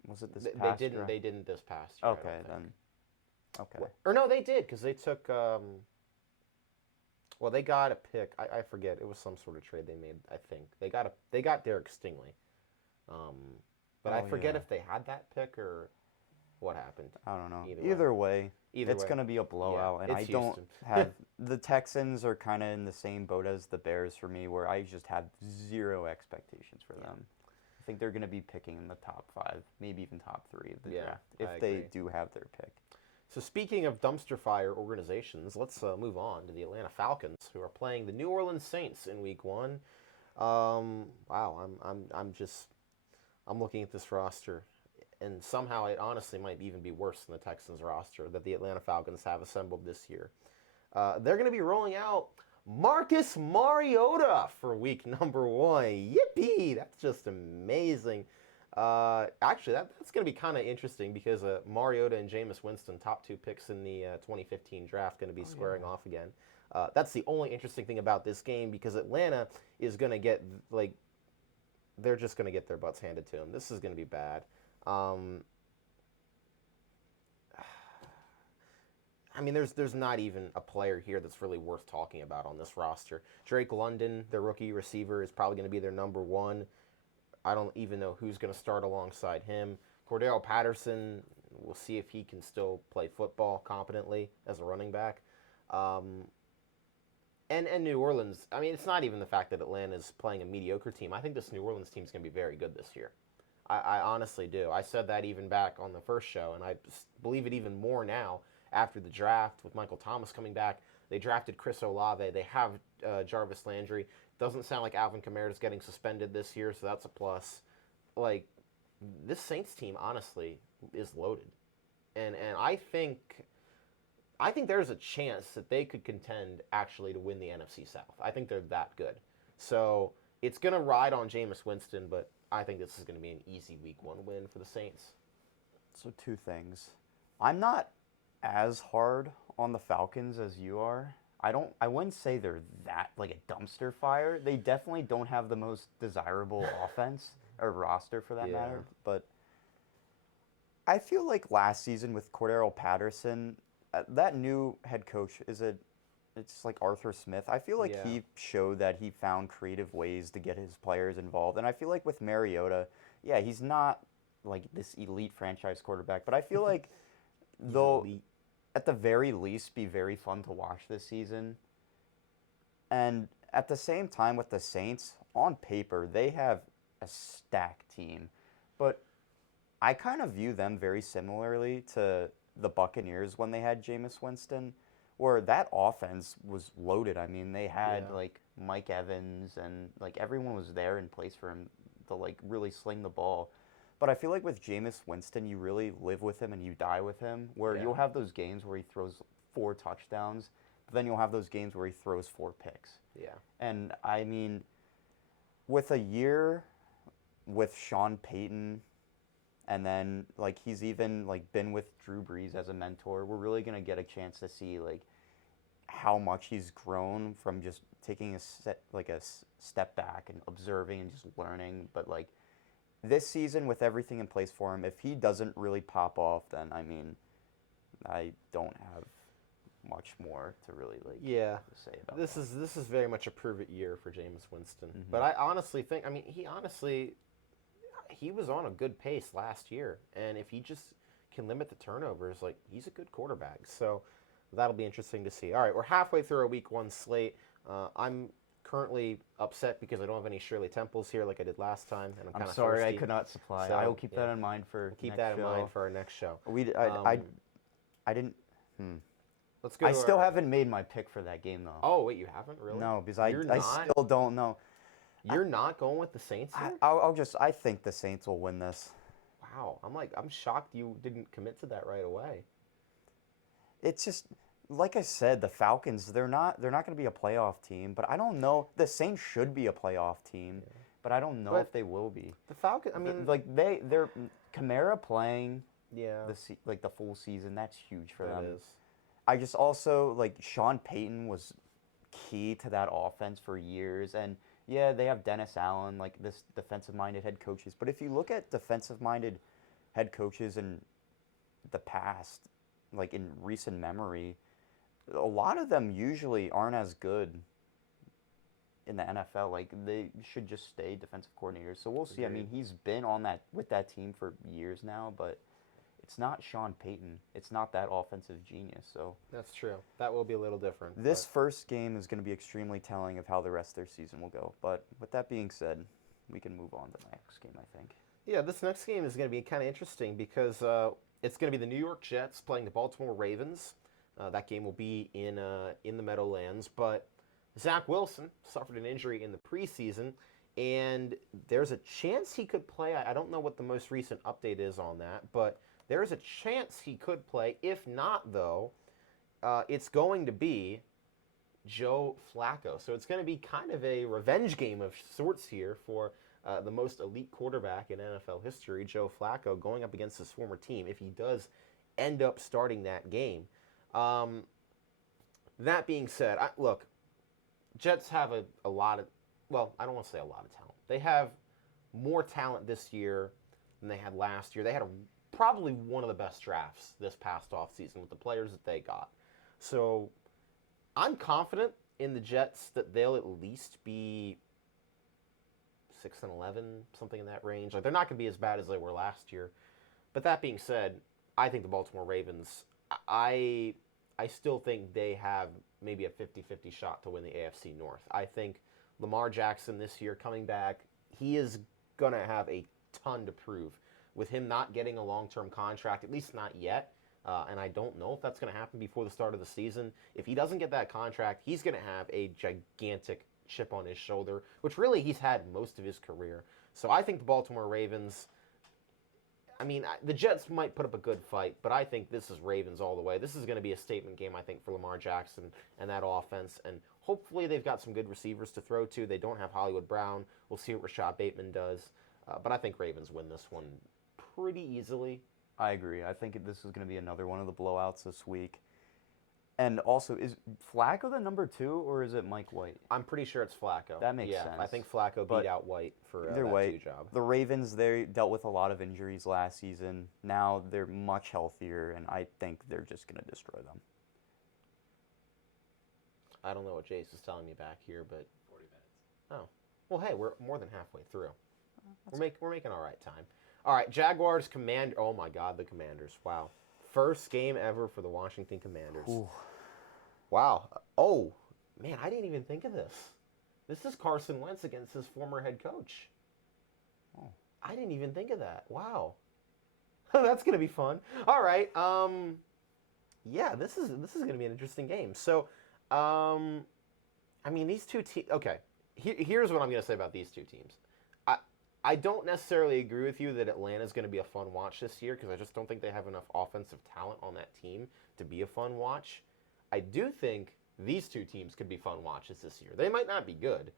was it this they past didn't. draft? They didn't this past year. I Okay, don't think. then. Okay. Or no, they did because they took. Well, they got a pick. I forget. It was some sort of trade they made. I think they got Derek Stingley. But I Oh, forget yeah. if they had that pick or what happened. I don't know. Either way, it's way. going to be a blowout. And it's I don't Houston. have. The Texans are kind of in the same boat as the Bears for me, where I just have zero expectations for them. I think they're going to be picking in the top 5, maybe even top 3 of the Yeah, draft, I if they agree. do have their pick. So speaking of dumpster fire organizations, let's move on to the Atlanta Falcons, who are playing the New Orleans Saints in Week 1. Wow, I'm looking at this roster, and somehow it honestly might even be worse than the Texans roster that the Atlanta Falcons have assembled this year. They're going to be rolling out Marcus Mariota for Week number 1. Yippee! That's just amazing. Actually, that's going to be kind of interesting because Mariota and Jameis Winston, top 2 picks in the 2015 draft, going to be squaring off again. That's the only interesting thing about this game because Atlanta is going to get, they're just going to get their butts handed to them. This is going to be bad. I mean, there's not even a player here that's really worth talking about on this roster. Drake London, their rookie receiver, is probably going to be their number 1. I don't even know who's going to start alongside him. Cordero Patterson, we'll see if he can still play football competently as a running back. And New Orleans, I mean, it's not even the fact that Atlanta's playing a mediocre team. I think this New Orleans team's going to be very good this year. I honestly do. I said that even back on the first show, and I believe it even more now after the draft with Michael Thomas coming back. They drafted Chris Olave. They have Jarvis Landry. Doesn't sound like Alvin Kamara is getting suspended this year, so that's a plus. Like, this Saints team, honestly, is loaded. And I think there's a chance that they could contend, actually, to win the NFC South. I think they're that good. So, it's going to ride on Jameis Winston, but I think this is going to be an easy Week 1 win for the Saints. So 2 things. I'm not as hard on the Falcons as you are. I wouldn't say they're that like a dumpster fire. They definitely don't have the most desirable offense or roster for that matter. But I feel like last season with Cordero Patterson, that new head coach it's like Arthur Smith. I feel like he showed that he found creative ways to get his players involved. And I feel like with Mariota, he's not like this elite franchise quarterback, but I feel like they'll at the very least be very fun to watch this season. And at the same time with the Saints, on paper, they have a stacked team. But I kind of view them very similarly to the Buccaneers when they had Jameis Winston, where that offense was loaded. I mean, they had like Mike Evans and like everyone was there in place for him to like really sling the ball. But I feel like with Jameis Winston, you really live with him and you die with him, where you'll have those games where he throws 4 touchdowns. But then you'll have those games where he throws 4 picks. Yeah. And I mean, with a year with Sean Payton, and then like he's even like been with Drew Brees as a mentor, we're really gonna get a chance to see like how much he's grown from just taking a step back and observing and just learning. But like this season, with everything in place for him, if he doesn't really pop off, then I mean, I don't have much more to really say about this that. This is very much a prove it year for Jameis Winston. Mhm. But I honestly think, I mean, he was on a good pace last year, and if he just can limit the turnovers, like he's a good quarterback. So that'll be interesting to see. All right, we're halfway through our week 1 slate. I'm currently upset because I don't have any Shirley Temples here like I did last time, and I'm kind I'm of sorry thirsty. I could not supply. So, I will keep yeah. that in mind for Keep next that in show. mind for our next show. I didn't. Let's go. I still haven't made my pick for that game though. Oh wait, you haven't really? No, because You're I not? still don't know. You're not going with the Saints here? I think the Saints will win this. Wow, I'm shocked you didn't commit to that right away. It's just like I said, the Falcons, they're not going to be a playoff team, but I don't know. The Saints should be a playoff team, but I don't know if they will be. The Falcons, I mean, like they're Kamara playing yeah, the full season, that's huge for that them. is. I just also like Sean Payton was key to that offense for years, and yeah, they have Dennis Allen, like this defensive-minded head coaches. But if you look at defensive-minded head coaches in the past, like in recent memory, a lot of them usually aren't as good in the NFL. Like they should just stay defensive coordinators. So we'll see. I mean, he's been on with that team for years now, but it's not Sean Payton. It's not that offensive genius. So That's true. That will be a little different. this first game is going to be extremely telling of how the rest of their season will go. But with that being said, we can move on to the next game, I think. Yeah, this next game is going to be kind of interesting because it's going to be the New York Jets playing the Baltimore Ravens. That game will be in the Meadowlands, but Zach Wilson suffered an injury in the preseason, and there's a chance he could play. I don't know what the most recent update is on that, but there's a chance he could play. If not, though, it's going to be Joe Flacco. So it's going to be kind of a revenge game of sorts here for the most elite quarterback in NFL history, Joe Flacco, going up against his former team if he does end up starting that game. That being said, look, Jets have a lot of, well, I don't want to say a lot of talent. They have more talent this year than they had last year. They had probably one of the best drafts this past offseason with the players that they got. So I'm confident in the Jets that they'll at least be 6-11, something in that range. Like they're not going to be as bad as they were last year. But that being said, I think the Baltimore Ravens, I still think they have maybe a 50-50 shot to win the AFC North. I think Lamar Jackson this year coming back, he is going to have a ton to prove with him not getting a long-term contract, at least not yet. And I don't know if that's going to happen before the start of the season. If he doesn't get that contract, he's going to have a gigantic chip on his shoulder, which really he's had most of his career. So I think the Baltimore Ravens, I mean, the Jets might put up a good fight, but I think this is Ravens all the way. This is going to be a statement game, I think, for Lamar Jackson and that offense. And hopefully they've got some good receivers to throw to. They don't have Hollywood Brown. We'll see what Rashad Bateman does. But I think Ravens win this one pretty easily. I agree. I think this is going to be another one of the blowouts this week. And also, is Flacco the number 2, or is it Mike White? I'm pretty sure it's Flacco. That makes sense. I sense. think Flacco But beat out White for either that way, 2 job. the Ravens, they dealt with a lot of injuries last season. Now they're much healthier, and I think they're just going to destroy them. I don't know what Jace is telling me back here, but 40 minutes. oh, well, hey, we're more than halfway through. We're making all right time. All right, Jaguars, oh my God, the Commanders. Wow. First game ever for the Washington Commanders. Ooh. Wow. Oh, man, I didn't even think of this. This is Carson Wentz against his former head coach. Oh. I didn't even think of that. Wow. That's going to be fun. All right. Yeah, this is going to be an interesting game. So, I mean, these two teams, okay. Here's what I'm going to say about these two teams. I don't necessarily agree with you that Atlanta's going to be a fun watch this year because I just don't think they have enough offensive talent on that team to be a fun watch. I do think these two teams could be fun watches this year. They might not be good,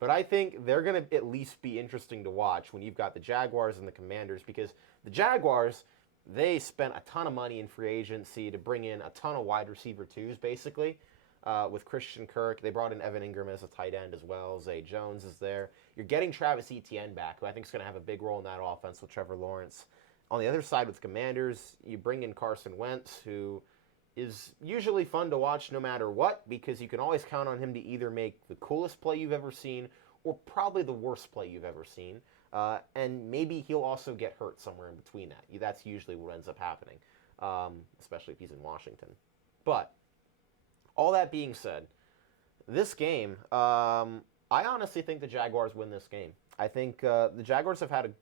but I think they're going to at least be interesting to watch when you've got the Jaguars and the Commanders, because the Jaguars, they spent a ton of money in free agency to bring in a ton of wide receiver twos, basically. With Christian Kirk, they brought in Evan Ingram as a tight end as well. Zay Jones is there. You're getting Travis Etienne back, who I think is going to have a big role in that offense with Trevor Lawrence. On the other side with Commanders, you bring in Carson Wentz, who is usually fun to watch no matter what, because you can always count on him to either make the coolest play you've ever seen or probably the worst play you've ever seen. And maybe he'll also get hurt somewhere in between that. That's usually what ends up happening, especially if he's in Washington. But all that being said, this game, I honestly think the Jaguars win this game. I think the Jaguars have had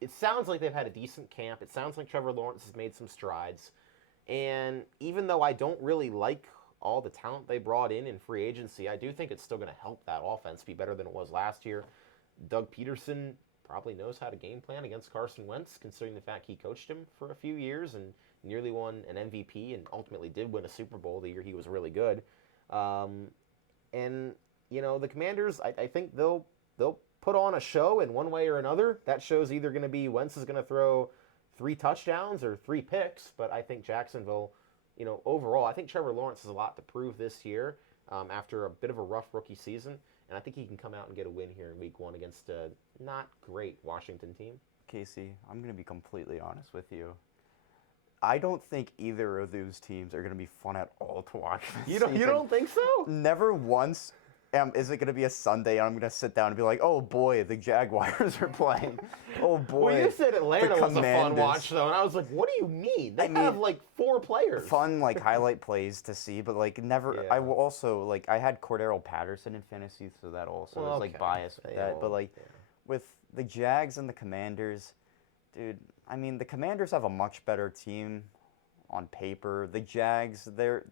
it sounds like they've had a decent camp. It sounds like Trevor Lawrence has made some strides. And even though I don't really like all the talent they brought in free agency, I do think it's still going to help that offense be better than it was last year. Doug Peterson probably knows how to game plan against Carson Wentz, considering the fact he coached him for a few years and nearly won an MVP and ultimately did win a Super Bowl the year he was really good. And, you know, the Commanders, I think they'll put on a show in one way or another. That show's either going to be Wentz is going to throw 3 touchdowns or 3 picks, but I think Jacksonville, you know, overall, I think Trevor Lawrence has a lot to prove this year after a bit of a rough rookie season, and I think he can come out and get a win here in Week 1 against a not great Washington team. Casey, I'm going to be completely honest with you. I don't think either of those teams are going to be fun at all to watch this You don't think so? Never once is it going to be a Sunday and I'm going to sit down and be like, oh boy, the Jaguars are playing. Oh boy. Well, you said Atlanta was a fun Commanders. watch, though, and I was like, what do you mean? They have like 4 players. Fun, like, highlight plays to see, but, like, never. Yeah. I will also, like, I had Cordero Patterson in fantasy, so that also is, like, biased with that. But, like, with the Jags and the Commanders, dude, I mean, the Commanders have a much better team on paper. The Jags are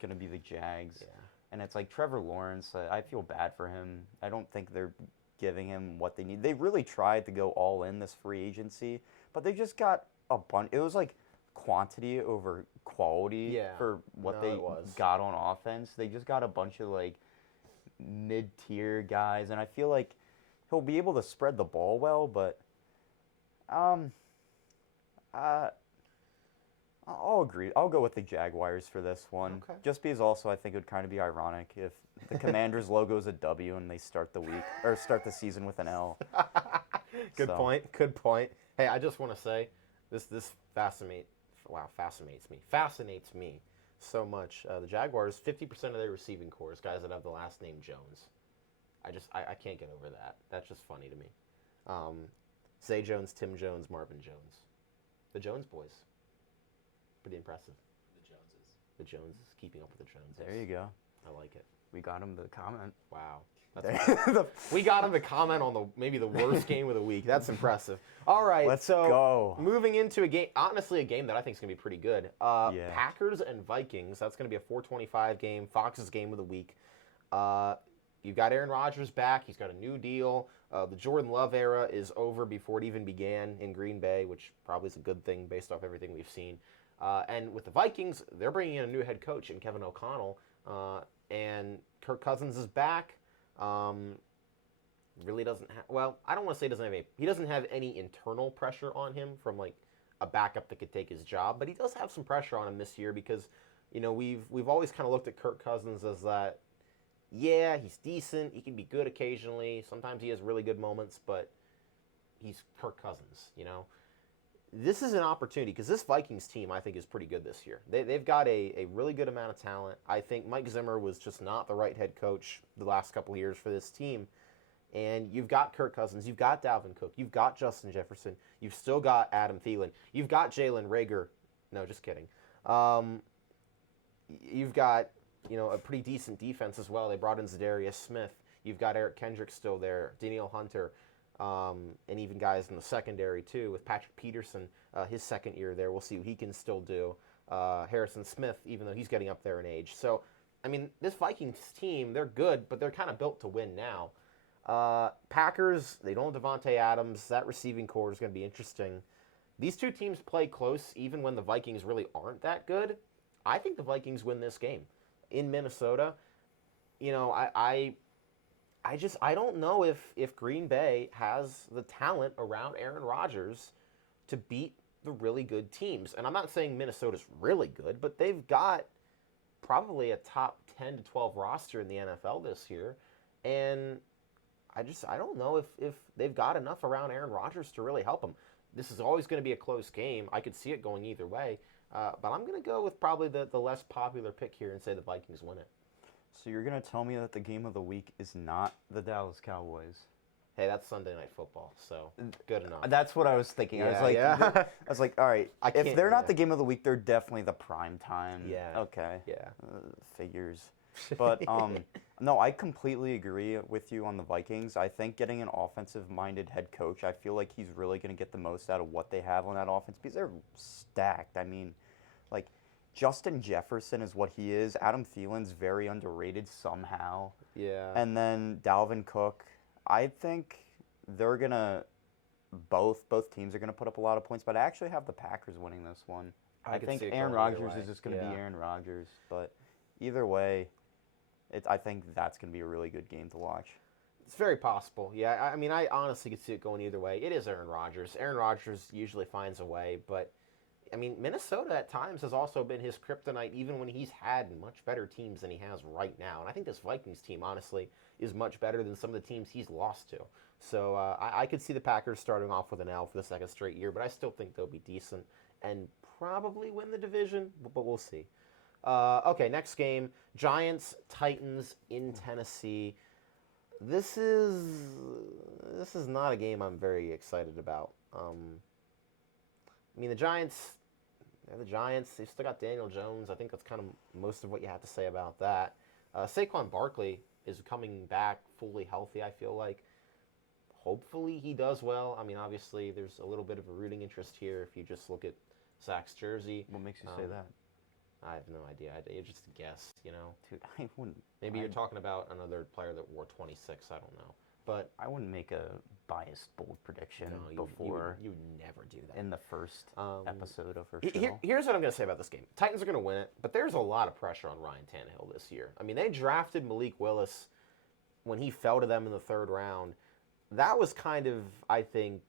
going to be the Jags. Yeah. And it's like Trevor Lawrence, I feel bad for him. I don't think they're giving him what they need. They really tried to go all in this free agency, but they just got a bunch. It was like quantity over quality for what they got on offense. They just got a bunch of like mid-tier guys, and I feel like he'll be able to spread the ball well, but I'll agree. I'll go with the Jaguars for this one. Okay. Just because also I think it would kind of be ironic if the Commanders' logo is a W and they start the season with an L. Good point. Hey, I just want to say this fascinates me so much. The Jaguars, 50% of their receiving corps is guys that have the last name Jones. I can't get over that. That's just funny to me. Zay Jones, Tim Jones, Marvin Jones. The Jones boys. Pretty impressive. The Joneses, keeping up with the Joneses. There you go. I like it. We got him to comment. Wow. We got him to comment on maybe the worst game of the week. That's impressive. All right, Let's so go. Moving into a game, honestly, a game that I think is going to be pretty good. Packers and Vikings. That's going to be a 4:25 game, Fox's game of the week. You've got Aaron Rodgers back. He's got a new deal. The Jordan Love era is over before it even began in Green Bay, which probably is a good thing based off everything we've seen. And with the Vikings, they're bringing in a new head coach in Kevin O'Connell, and Kirk Cousins is back. Really doesn't have, well, I don't want to say he doesn't have any internal pressure on him from like a backup that could take his job, but he does have some pressure on him this year because, you know, we've always kind of looked at Kirk Cousins as that, yeah, he's decent, he can be good occasionally, sometimes he has really good moments, but he's Kirk Cousins, you know. This is an opportunity because this Vikings team, I think, is pretty good this year. They've got a really good amount of talent. I think Mike Zimmer was just not the right head coach the last couple of years for this team. And you've got Kirk Cousins, you've got Dalvin Cook, you've got Justin Jefferson, you've still got Adam Thielen, you've got Jalen Reagor. No, just kidding. You've got, you know, a pretty decent defense as well. They brought in Zadarius Smith. You've got Eric Kendrick still there, Daniel Hunter. And even guys in the secondary, too, with Patrick Peterson, his second year there. We'll see what he can still do. Harrison Smith, even though he's getting up there in age. So, I mean, this Vikings team, they're good, but they're kind of built to win now. Packers, they don't have Devontae Adams. That receiving core is going to be interesting. These two teams play close even when the Vikings really aren't that good. I think the Vikings win this game in Minnesota. You know, I don't know if Green Bay has the talent around Aaron Rodgers to beat the really good teams. And I'm not saying Minnesota's really good, but they've got probably a top 10 to 12 roster in the NFL this year. And I don't know if they've got enough around Aaron Rodgers to really help them. This is always going to be a close game. I could see it going either way. But I'm going to go with probably the less popular pick here and say the Vikings win it. So you're going to tell me that the game of the week is not the Dallas Cowboys? Hey, that's Sunday Night Football, so good enough. That's what I was thinking. I was like, all right, if they're not the game of the week, they're definitely the prime time. Yeah. Okay. Yeah. Figures. But no, I completely agree with you on the Vikings. I think getting an offensive-minded head coach, I feel like he's really going to get the most out of what they have on that offense because they're stacked. I mean, like, Justin Jefferson is what he is. Adam Thielen's very underrated somehow. Yeah. And then Dalvin Cook. I think they're going to both teams are going to put up a lot of points, but I actually have the Packers winning this one. I think Aaron Rodgers is just going to be Aaron Rodgers, but either way, I think that's going to be a really good game to watch. It's very possible. Yeah, I mean, I honestly could see it going either way. It is Aaron Rodgers. Aaron Rodgers usually finds a way, but I mean, Minnesota at times has also been his kryptonite, even when he's had much better teams than he has right now. And I think this Vikings team, honestly, is much better than some of the teams he's lost to. So I could see the Packers starting off with an L for the second straight year, but I still think they'll be decent and probably win the division, but we'll see. Okay, next game, Giants-Titans in Tennessee. This is not a game I'm very excited about. I mean, the Giants, they're the Giants. They've still got Daniel Jones. I think that's kind of most of what you have to say about that. Saquon Barkley is coming back fully healthy, I feel like. Hopefully he does well. I mean, obviously, there's a little bit of a rooting interest here if you just look at Zach's jersey. What makes you say that? I have no idea. It's just a guess, you know. Dude, I wouldn't. Maybe you're talking about another player that wore 26. I don't know. But I wouldn't make a biased, bold prediction you before would never do that. in the first episode of our show. Here's what I'm going to say about this game. Titans are going to win it, but there's a lot of pressure on Ryan Tannehill this year. I mean, they drafted Malik Willis when he fell to them in the third round. That was kind of, I think,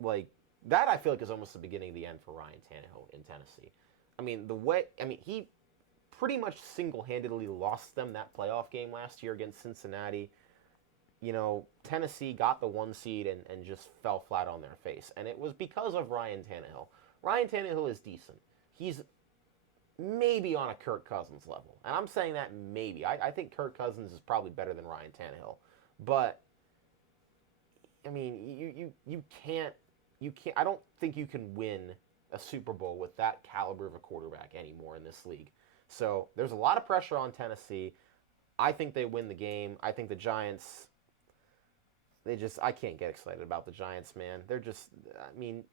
like, that I feel like is almost the beginning of the end for Ryan Tannehill in Tennessee. I mean, he pretty much single-handedly lost them that playoff game last year against Cincinnati. You know, Tennessee got the 1 seed and just fell flat on their face. And it was because of Ryan Tannehill. Ryan Tannehill is decent. He's maybe on a Kirk Cousins level. And I'm saying that maybe. I think Kirk Cousins is probably better than Ryan Tannehill. But, I mean, you can't, I don't think you can win a Super Bowl with that caliber of a quarterback anymore in this league. So there's a lot of pressure on Tennessee. I think they win the game. I think the Giants, I can't get excited about the Giants, man.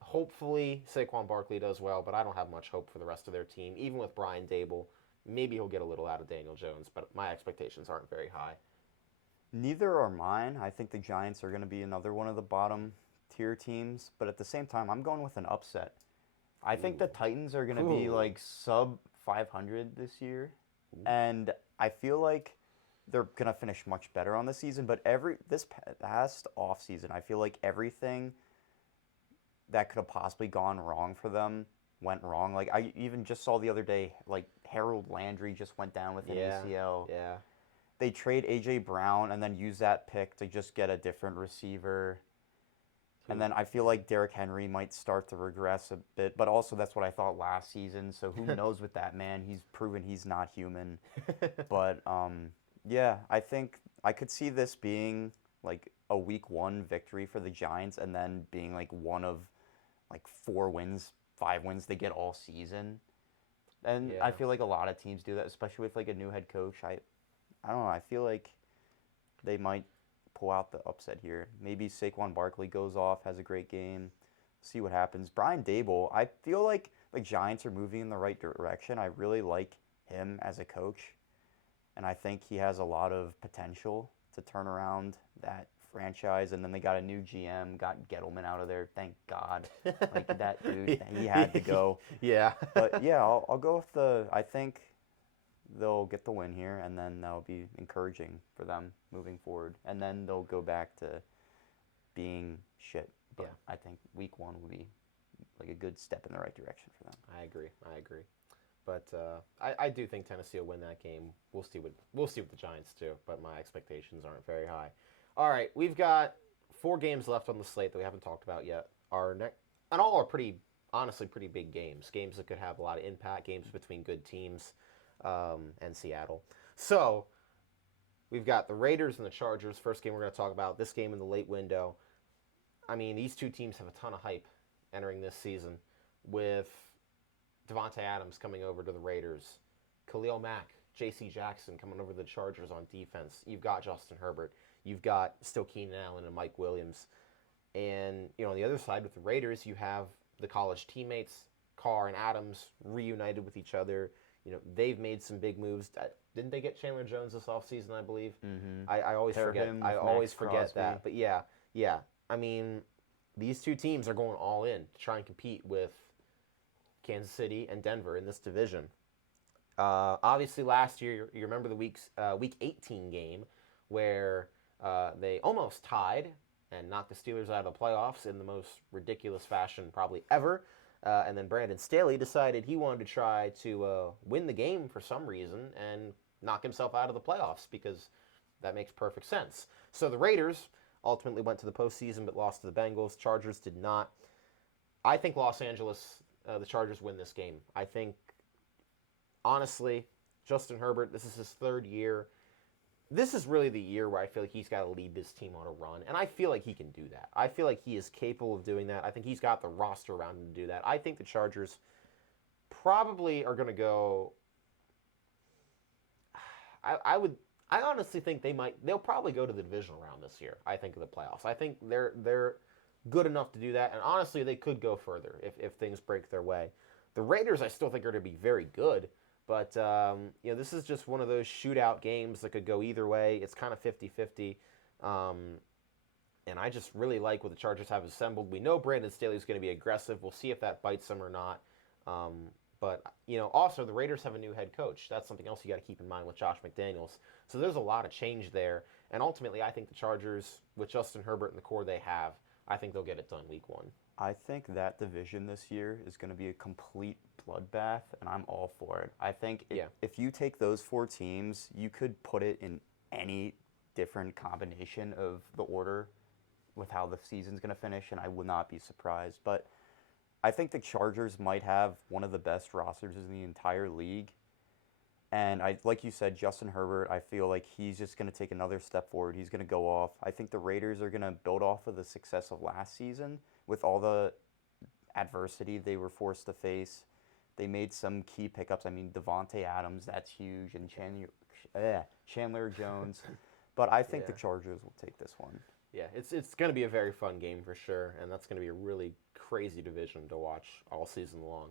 Hopefully Saquon Barkley does well, but I don't have much hope for the rest of their team. Even with Brian Dable, maybe he'll get a little out of Daniel Jones, but my expectations aren't very high. Neither are mine. I think the Giants are going to be another one of the bottom tier teams, but at the same time, I'm going with an upset. I think the Titans are going to be like sub 500 this year, and I feel like they're going to finish much better on the season, but this past offseason, I feel like everything that could have possibly gone wrong for them went wrong. Like, I even just saw the other day, like, Harold Landry just went down with an ACL. Yeah. They trade A.J. Brown and then use that pick to just get a different receiver. And then I feel like Derrick Henry might start to regress a bit, but also that's what I thought last season. So who knows with that man? He's proven he's not human. But yeah, I think I could see this being like a week 1 victory for the Giants, and then being like one of like 4 wins, 5 wins they get all season. And I feel like a lot of teams do that, especially with like a new head coach. I don't know. I feel like they might pull out the upset here. Maybe Saquon Barkley goes off, has a great game. See what happens. Brian Dable, I feel like the Giants are moving in the right direction. I really like him as a coach, and I think he has a lot of potential to turn around that franchise, and then they got a new GM, got Gettleman out of there. Thank God. Like that dude, he had to go. Yeah. But yeah, I'll go with I think they'll get the win here, and then that'll be encouraging for them moving forward. And then they'll go back to being shit. But Yeah. I think week 1 will be like a good step in the right direction for them. I agree. But I do think Tennessee will win that game. We'll see with the Giants too, but my expectations aren't very high. All right, we've got 4 games left on the slate that we haven't talked about yet. And all are honestly pretty big games. Games that could have a lot of impact. Games between good teams, and Seattle. So we've got the Raiders and the Chargers. First game we're going to talk about. This game in the late window. I mean, these two teams have a ton of hype entering this season, with Devontae Adams coming over to the Raiders, Khalil Mack, J.C. Jackson coming over to the Chargers on defense. You've got Justin Herbert. You've got still Keenan Allen and Mike Williams. And, on the other side with the Raiders, you have the college teammates, Carr and Adams, reunited with each other. They've made some big moves. Didn't they get Chandler Jones this offseason, I believe? Mm-hmm. I always forget. I always forget that. But yeah. I mean, these two teams are going all in to try and compete with Kansas City and Denver in this division. Obviously, last year, you remember the Week 18 game where they almost tied and knocked the Steelers out of the playoffs in the most ridiculous fashion probably ever. And then Brandon Staley decided he wanted to try to win the game for some reason and knock himself out of the playoffs, because that makes perfect sense. So the Raiders ultimately went to the postseason but lost to the Bengals. Chargers did not. I think Los Angeles, the Chargers win this game. I think, honestly, Justin Herbert, this is his 3rd year. This is really the year where I feel like he's got to lead this team on a run, and I feel like he can do that. I feel like he is capable of doing that. I think he's got the roster around him to do that. I think the Chargers probably are going to go. I honestly think they'll probably go to the divisional round this year. I think of the playoffs. I think they're good enough to do that, and honestly, they could go further if things break their way. The Raiders, I still think, are going to be very good. But, this is just one of those shootout games that could go either way. It's kind of 50-50. And I just really like what the Chargers have assembled. We know Brandon Staley is going to be aggressive. We'll see if that bites them or not. But also the Raiders have a new head coach. That's something else you got to keep in mind with Josh McDaniels. So there's a lot of change there. And ultimately, I think the Chargers, with Justin Herbert and the core they have, I think they'll get it done week 1. I think that division this year is going to be a complete bloodbath, and I'm all for it. I think if you take those 4 teams, you could put it in any different combination of the order with how the season's going to finish, and I would not be surprised. But I think the Chargers might have one of the best rosters in the entire league. And like you said, Justin Herbert, I feel like he's just going to take another step forward. He's going to go off. I think the Raiders are going to build off of the success of last season with all the adversity they were forced to face. They made some key pickups. I mean, Devontae Adams, that's huge, and Chandler Jones. But I think the Chargers will take this one. Yeah, it's going to be a very fun game for sure, and that's going to be a really crazy division to watch all season long.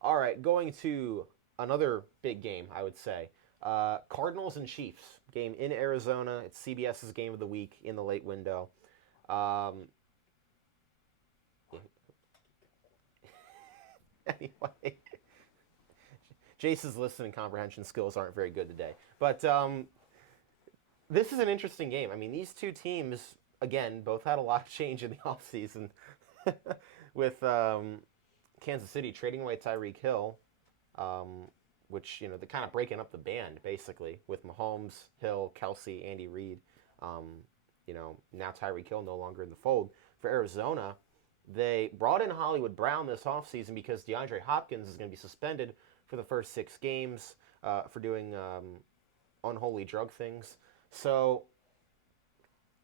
All right, going to another big game, I would say. Cardinals and Chiefs, game in Arizona. It's CBS's game of the week in the late window. Anyway, Jace's listening comprehension skills aren't very good today. But this is an interesting game. I mean, these two teams, again, both had a lot of change in the offseason with Kansas City trading away Tyreek Hill, which, they're kind of breaking up the band, basically, with Mahomes, Hill, Kelsey, Andy Reid. Now Tyreek Hill no longer in the fold. For Arizona, they brought in Hollywood Brown this offseason because DeAndre Hopkins is going to be suspended for the first 6 games for doing unholy drug things. So,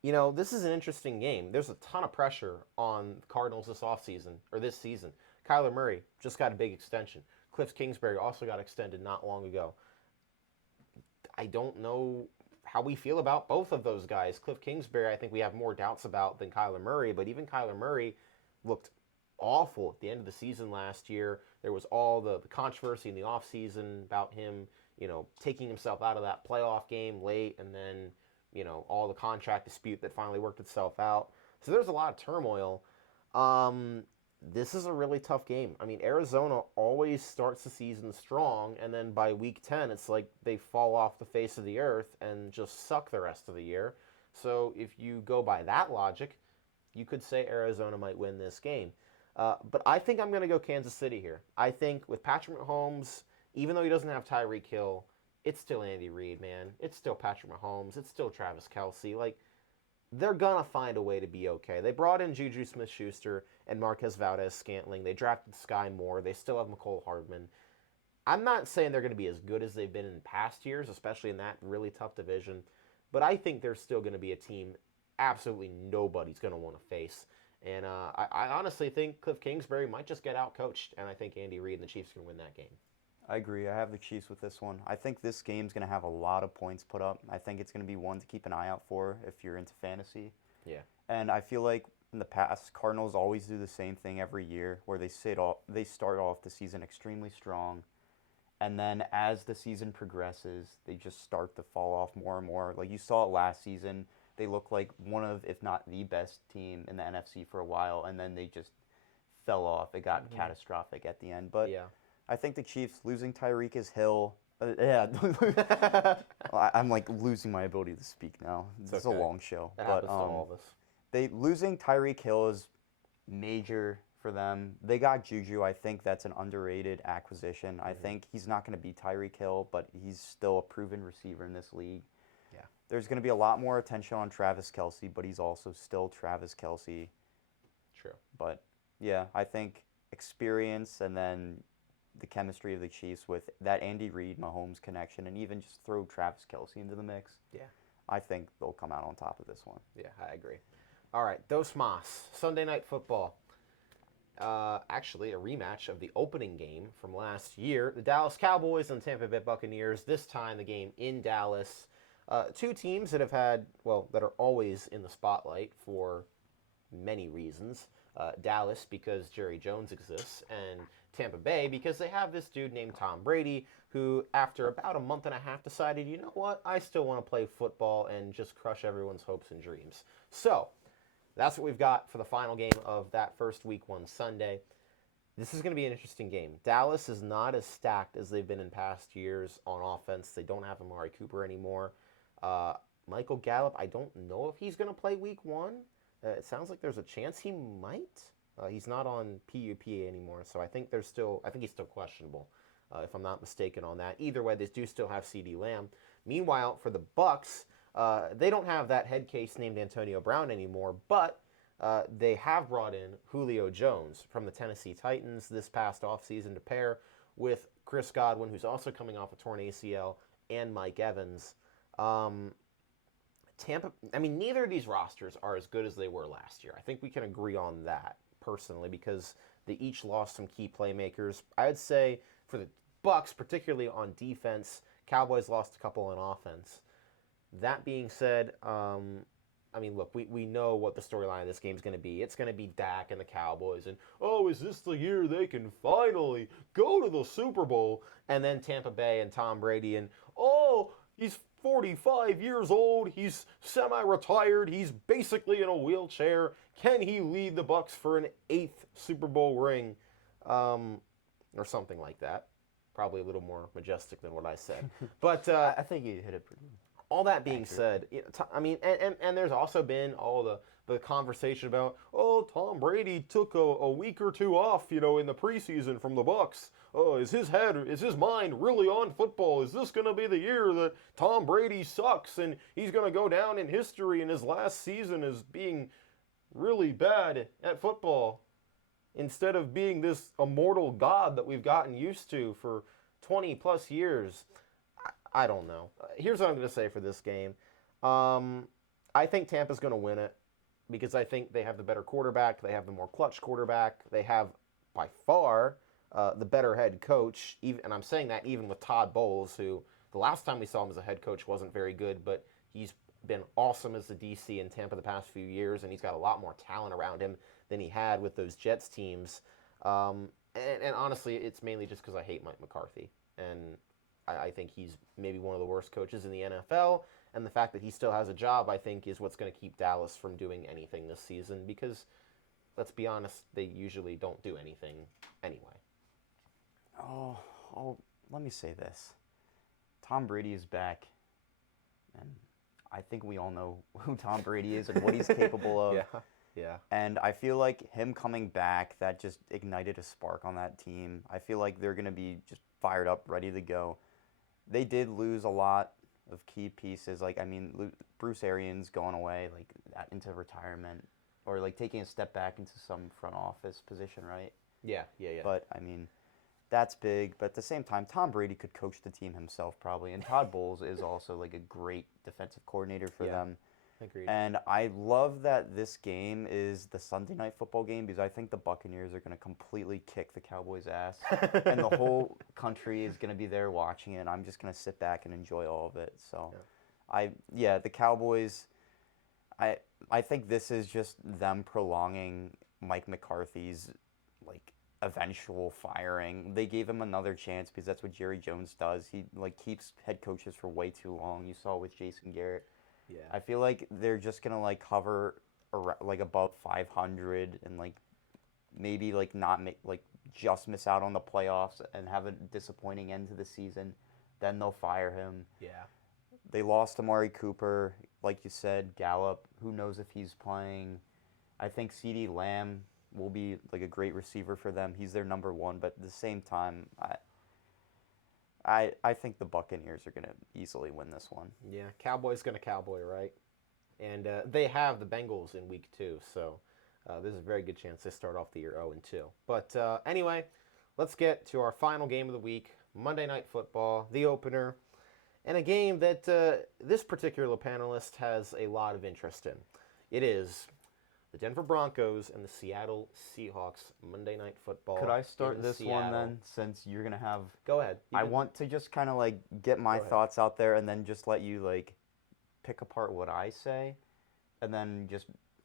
this is an interesting game. There's a ton of pressure on the Cardinals this season. Kyler Murray just got a big extension. Cliff Kingsbury also got extended not long ago. I don't know how we feel about both of those guys. Cliff Kingsbury, I think we have more doubts about than Kyler Murray, but even Kyler Murray looked awful at the end of the season last year. There was all the controversy in the offseason about him, taking himself out of that playoff game late and then all the contract dispute that finally worked itself out. So there's a lot of turmoil. This is a really tough game. I mean, Arizona always starts the season strong, and then by week 10, it's like they fall off the face of the earth and just suck the rest of the year. So if you go by that logic, you could say Arizona might win this game. But I think I'm going to go Kansas City here. I think with Patrick Mahomes, even though he doesn't have Tyreek Hill, it's still Andy Reid, man. It's still Patrick Mahomes. It's still Travis Kelce. Like, they're going to find a way to be okay. They brought in Juju Smith-Schuster and Marquez Valdez-Scantling. They drafted Sky Moore. They still have McCole Hardman. I'm not saying they're going to be as good as they've been in past years, especially in that really tough division. But I think they're still going to be a team absolutely nobody's going to want to face. And I honestly think Cliff Kingsbury might just get out-coached, and I think Andy Reid and the Chiefs can win that game. I agree. I have the Chiefs with this one. I think this game's going to have a lot of points put up. I think it's going to be one to keep an eye out for if you're into fantasy. Yeah. And I feel like in the past, Cardinals always do the same thing every year where they start off the season extremely strong. And then as the season progresses, they just start to fall off more and more. Like you saw it last season. They looked like one of, if not the best team in the NFC for a while. And then they just fell off. It got catastrophic at the end. But yeah. I think the Chiefs losing Tyreek Hill. I'm like losing my ability to speak now. It's a long show. That happens to all of us. They losing Tyreek Hill is major for them. They got Juju. I think that's an underrated acquisition. I think he's not going to be Tyreek Hill, but he's still a proven receiver in this league. Yeah. There's going to be a lot more attention on Travis Kelce, but he's also still Travis Kelce. True. But yeah, I think experience and then the chemistry of the Chiefs with that Andy Reid Mahomes connection, and even just throw Travis Kelce into the mix. Yeah. I think they'll come out on top of this one. Yeah, I agree. All right, Dos Mas, Sunday Night Football. Actually, a rematch of the opening game from last year. The Dallas Cowboys and the Tampa Bay Buccaneers, this time the game in Dallas. Two teams that that are always in the spotlight for many reasons. Dallas because Jerry Jones exists, and Tampa Bay because they have this dude named Tom Brady who, after about a month and a half, decided, you know what, I still want to play football and just crush everyone's hopes and dreams. So that's what we've got for the final game of that first week 1 Sunday. This is going to be an interesting game. Dallas is not as stacked as they've been in past years on offense. They don't have Amari Cooper anymore. Michael Gallup, I don't know if he's going to play week 1. It sounds like there's a chance he might. He's not on PUP anymore, so I think he's still questionable, if I'm not mistaken on that. Either way, they do still have CeeDee Lamb. Meanwhile, for the Bucs, they don't have that head case named Antonio Brown anymore, but they have brought in Julio Jones from the Tennessee Titans this past offseason to pair with Chris Godwin, who's also coming off a torn ACL, and Mike Evans. Neither of these rosters are as good as they were last year. I think we can agree on that personally because they each lost some key playmakers. I would say for the Bucs, particularly on defense, Cowboys lost a couple on offense. That being said, look, we know what the storyline of this game is going to be. It's going to be Dak and the Cowboys, and, is this the year they can finally go to the Super Bowl? And then Tampa Bay and Tom Brady, and, he's 45 years old, he's semi-retired, he's basically in a wheelchair. Can he lead the Bucs for an 8th Super Bowl ring? Or something like that. Probably a little more majestic than what I said. But I think you hit it pretty all that being said, and there's also been all the conversation about, Tom Brady took a week or two off, in the preseason from the Bucs. Is his mind really on football? Is this going to be the year that Tom Brady sucks and he's going to go down in history in his last season as being really bad at football instead of being this immortal god that we've gotten used to for 20 plus years? I don't know. Here's what I'm going to say for this game. I think Tampa's going to win it because I think they have the better quarterback. They have the more clutch quarterback. They have, by far, the better head coach. And I'm saying that even with Todd Bowles, who the last time we saw him as a head coach wasn't very good, but he's been awesome as the DC in Tampa the past few years, and he's got a lot more talent around him than he had with those Jets teams. And honestly, it's mainly just because I hate Mike McCarthy. And I think he's maybe one of the worst coaches in the NFL. And the fact that he still has a job, I think, is what's going to keep Dallas from doing anything this season because, let's be honest, they usually don't do anything anyway. Let me say this. Tom Brady is back, and I think we all know who Tom Brady is and what he's capable of. Yeah. And I feel like him coming back, that just ignited a spark on that team. I feel like they're going to be just fired up, ready to go. They did lose a lot of key pieces. Like, I mean, Bruce Arians going away, like, into retirement, or, like, taking a step back into some front office position, right? Yeah. But, I mean, that's big. But at the same time, Tom Brady could coach the team himself probably. And Todd Bowles is also, like, a great defensive coordinator for them. Agreed. And I love that this game is the Sunday night football game because I think the Buccaneers are going to completely kick the Cowboys' ass. And the whole country is going to be there watching it. And I'm just going to sit back and enjoy all of it. So, the Cowboys, I think this is just them prolonging Mike McCarthy's, like, eventual firing. They gave him another chance because that's what Jerry Jones does. He, like, keeps head coaches for way too long. You saw it with Jason Garrett. Yeah. I feel like they're just gonna like hover like above 500 and like maybe like not make like just miss out on the playoffs and have a disappointing end to the season. Then they'll fire him. Yeah. They lost Amari Cooper, like you said. Gallup, who knows if he's playing? I think CeeDee Lamb will be like a great receiver for them. He's their number one, but at the same time, I think the Buccaneers are going to easily win this one. Yeah, Cowboys going to cowboy, right? And they have the Bengals in week 2, so there's a very good chance they start off the year 0-2. But anyway, let's get to our final game of the week, Monday Night Football, the opener, and a game that this particular panelist has a lot of interest in. It is the Denver Broncos and the Seattle Seahawks Monday Night Football. Could I start this Seattle. one then, since you're going to have... Go ahead. I want to just kind of like get my thoughts out there and then just let you like pick apart what I say. And then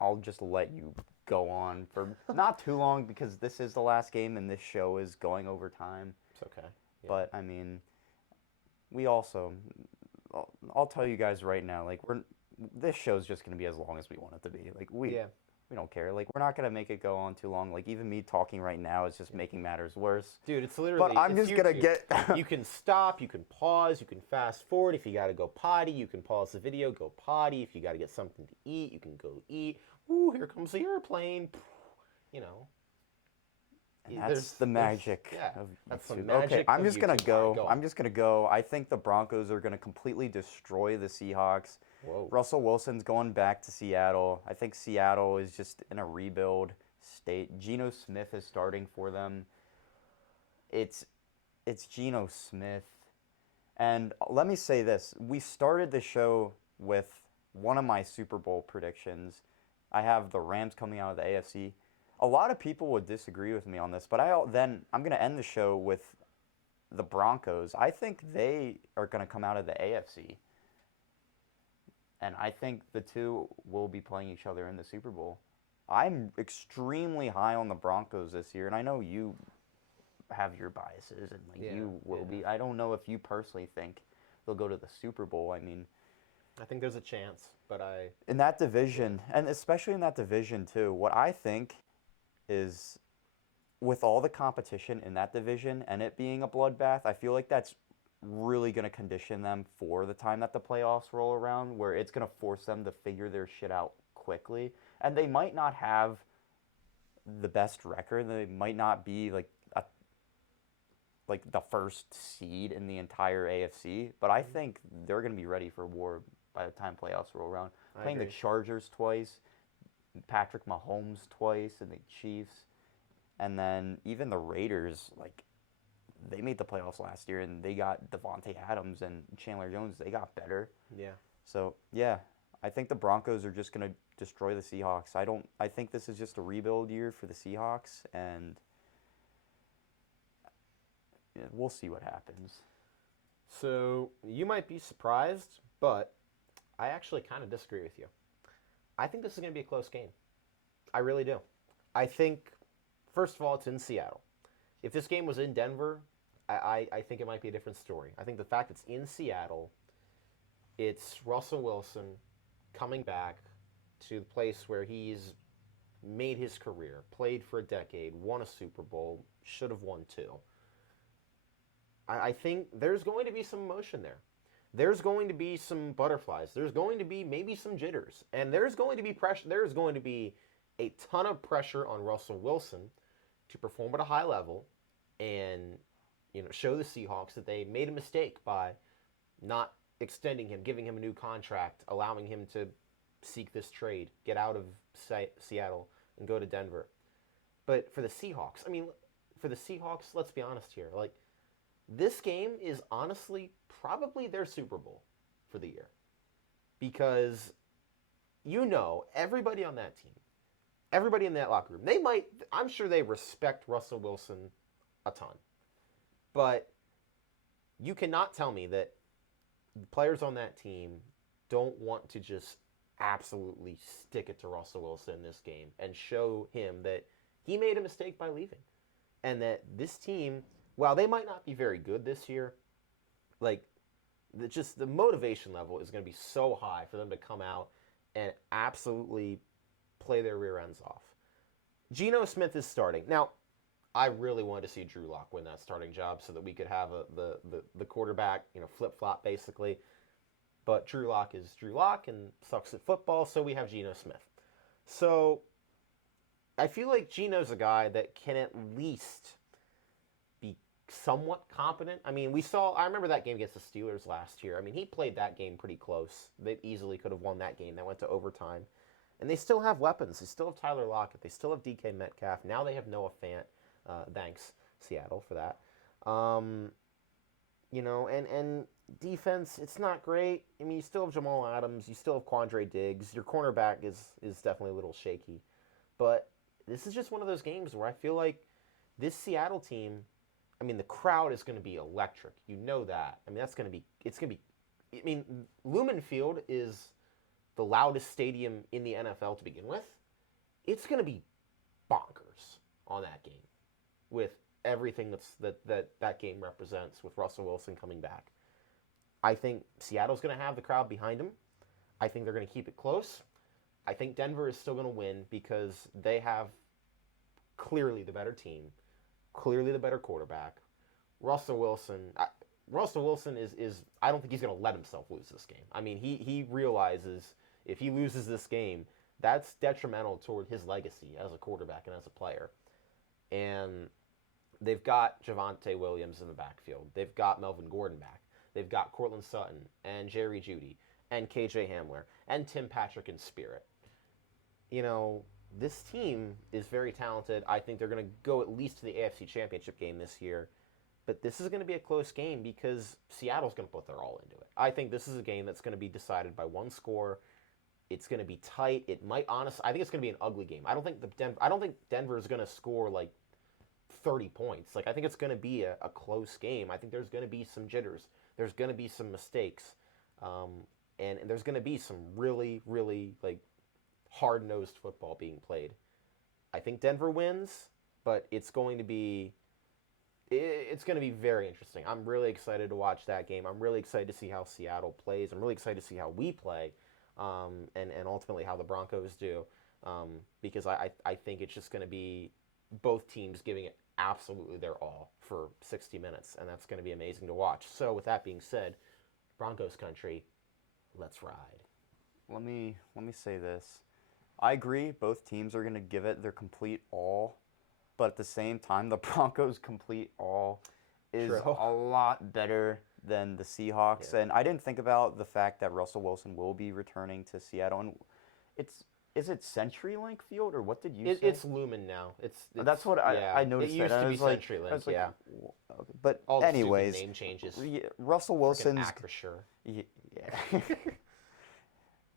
I'll just let you go on for not too long because this is the last game and this show is going over time. It's okay. Yeah. But I mean, we also... I'll tell you guys right now, like this show's just going to be as long as we want it to be. Like we don't care. Like, we're not going to make it go on too long. Like, even me talking right now is just making matters worse. Dude, it's literally... But I'm just going to get... You can stop, you can pause, you can fast forward. If you got to go potty, you can pause the video, go potty. If you got to get something to eat, you can go eat. Ooh, here comes the airplane. You know. And that's the magic of that's YouTube. the magic Okay, I'm of just going to YouTube. go. All right, go on. I'm just going to go. I think the Broncos are going to completely destroy the Seahawks. Whoa. Russell Wilson's going back to Seattle. I think Seattle is just in a rebuild state. Geno Smith is starting for them. It's Geno Smith. And let me say this. We started the show with one of my Super Bowl predictions. I have the Rams coming out of the AFC. A lot of people would disagree with me on this, but I'm going to end the show with the Broncos. I think they are going to come out of the AFC. And I think the two will be playing each other in the Super Bowl. I'm extremely high on the Broncos this year, and I know you have your biases, and you will be. I don't know if you personally think they'll go to the Super Bowl. I mean, I think there's a chance, but in that division, and especially in that division too, what I think is with all the competition in that division and it being a bloodbath, I feel like that's really going to condition them for the time that the playoffs roll around, where it's going to force them to figure their shit out quickly. And they might not have the best record. They might not be like the first seed in the entire AFC, but I think they're going to be ready for war by the time playoffs roll around. Playing the Chargers twice, Patrick Mahomes twice, and the Chiefs, and then even the Raiders, like, they made the playoffs last year, and they got Devontae Adams and Chandler Jones. They got better. Yeah. So, yeah, I think the Broncos are just going to destroy the Seahawks. I think this is just a rebuild year for the Seahawks, and we'll see what happens. So, you might be surprised, but I actually kind of disagree with you. I think this is going to be a close game. I really do. I think, first of all, it's in Seattle. If this game was in Denver, I think it might be a different story. I think the fact it's in Seattle, it's Russell Wilson coming back to the place where he's made his career, played for a decade, won a Super Bowl, should have won two. I think there's going to be some emotion there. There's going to be some butterflies. There's going to be maybe some jitters. And there's going to be pressure. There's going to be a ton of pressure on Russell Wilson to perform at a high level and show the Seahawks that they made a mistake by not extending him, giving him a new contract, allowing him to seek this trade, get out of Seattle and go to Denver. But for the Seahawks, let's be honest here. Like, this game is honestly probably their Super Bowl for the year. Because everybody on that team, everybody in that locker room, I'm sure they respect Russell Wilson a ton. But you cannot tell me that the players on that team don't want to just absolutely stick it to Russell Wilson in this game and show him that he made a mistake by leaving. And that this team, while they might not be very good this year, the motivation level is going to be so high for them to come out and absolutely play their rear ends off. Geno Smith is starting. Now, I really wanted to see Drew Lock win that starting job so that we could have the quarterback, flip-flop basically. But Drew Lock is Drew Lock and sucks at football, so we have Geno Smith. So I feel like Geno's a guy that can at least be somewhat competent. I remember that game against the Steelers last year. He played that game pretty close. They easily could have won that game. That went to overtime. And they still have weapons. They still have Tyler Lockett. They still have DK Metcalf. Now they have Noah Fant. Thanks, Seattle, for that. And defense, it's not great. You still have Jamal Adams. You still have Quandre Diggs. Your cornerback is definitely a little shaky. But this is just one of those games where I feel like this Seattle team, the crowd is going to be electric. You know that. Lumen Field is the loudest stadium in the NFL to begin with. It's going to be bonkers on that game with everything that game represents with Russell Wilson coming back. I think Seattle's going to have the crowd behind him. I think they're going to keep it close. I think Denver is still going to win because they have clearly the better team, clearly the better quarterback. Russell Wilson is I don't think he's going to let himself lose this game. He realizes if he loses this game, that's detrimental toward his legacy as a quarterback and as a player. And they've got Javonte Williams in the backfield. They've got Melvin Gordon back. They've got Cortland Sutton and Jerry Jeudy and KJ Hamler and Tim Patrick in spirit. This team is very talented. I think they're going to go at least to the AFC Championship game this year. But this is going to be a close game because Seattle's going to put their all into it. I think this is a game that's going to be decided by one score. It's going to be tight. I think it's going to be an ugly game. I don't think Denver is going to score 30 points. I think it's going to be a close game. I think there's going to be some jitters. There's going to be some mistakes. And there's going to be some really, really hard-nosed football being played. I think Denver wins, but it's going to be very interesting. I'm really excited to watch that game. I'm really excited to see how Seattle plays. I'm really excited to see how we play, and ultimately how the Broncos do, because I think it's just going to be both teams giving it absolutely their all for 60 minutes, and that's going to be amazing to watch. So with that being said, Broncos country, let's ride. Let me say this. I agree, both teams are going to give it their complete all, but at the same time, the Broncos' complete all is True. a lot better than the Seahawks. Yeah. And I didn't think about the fact that Russell Wilson will be returning to Seattle. And is it CenturyLink Field, or what did you say? It's Lumen now. It's That's what I noticed. It used to be CenturyLink, I was like, yeah. Okay. But All the anyways, stupid name changes. Russell Wilson's Acrisure. Yeah.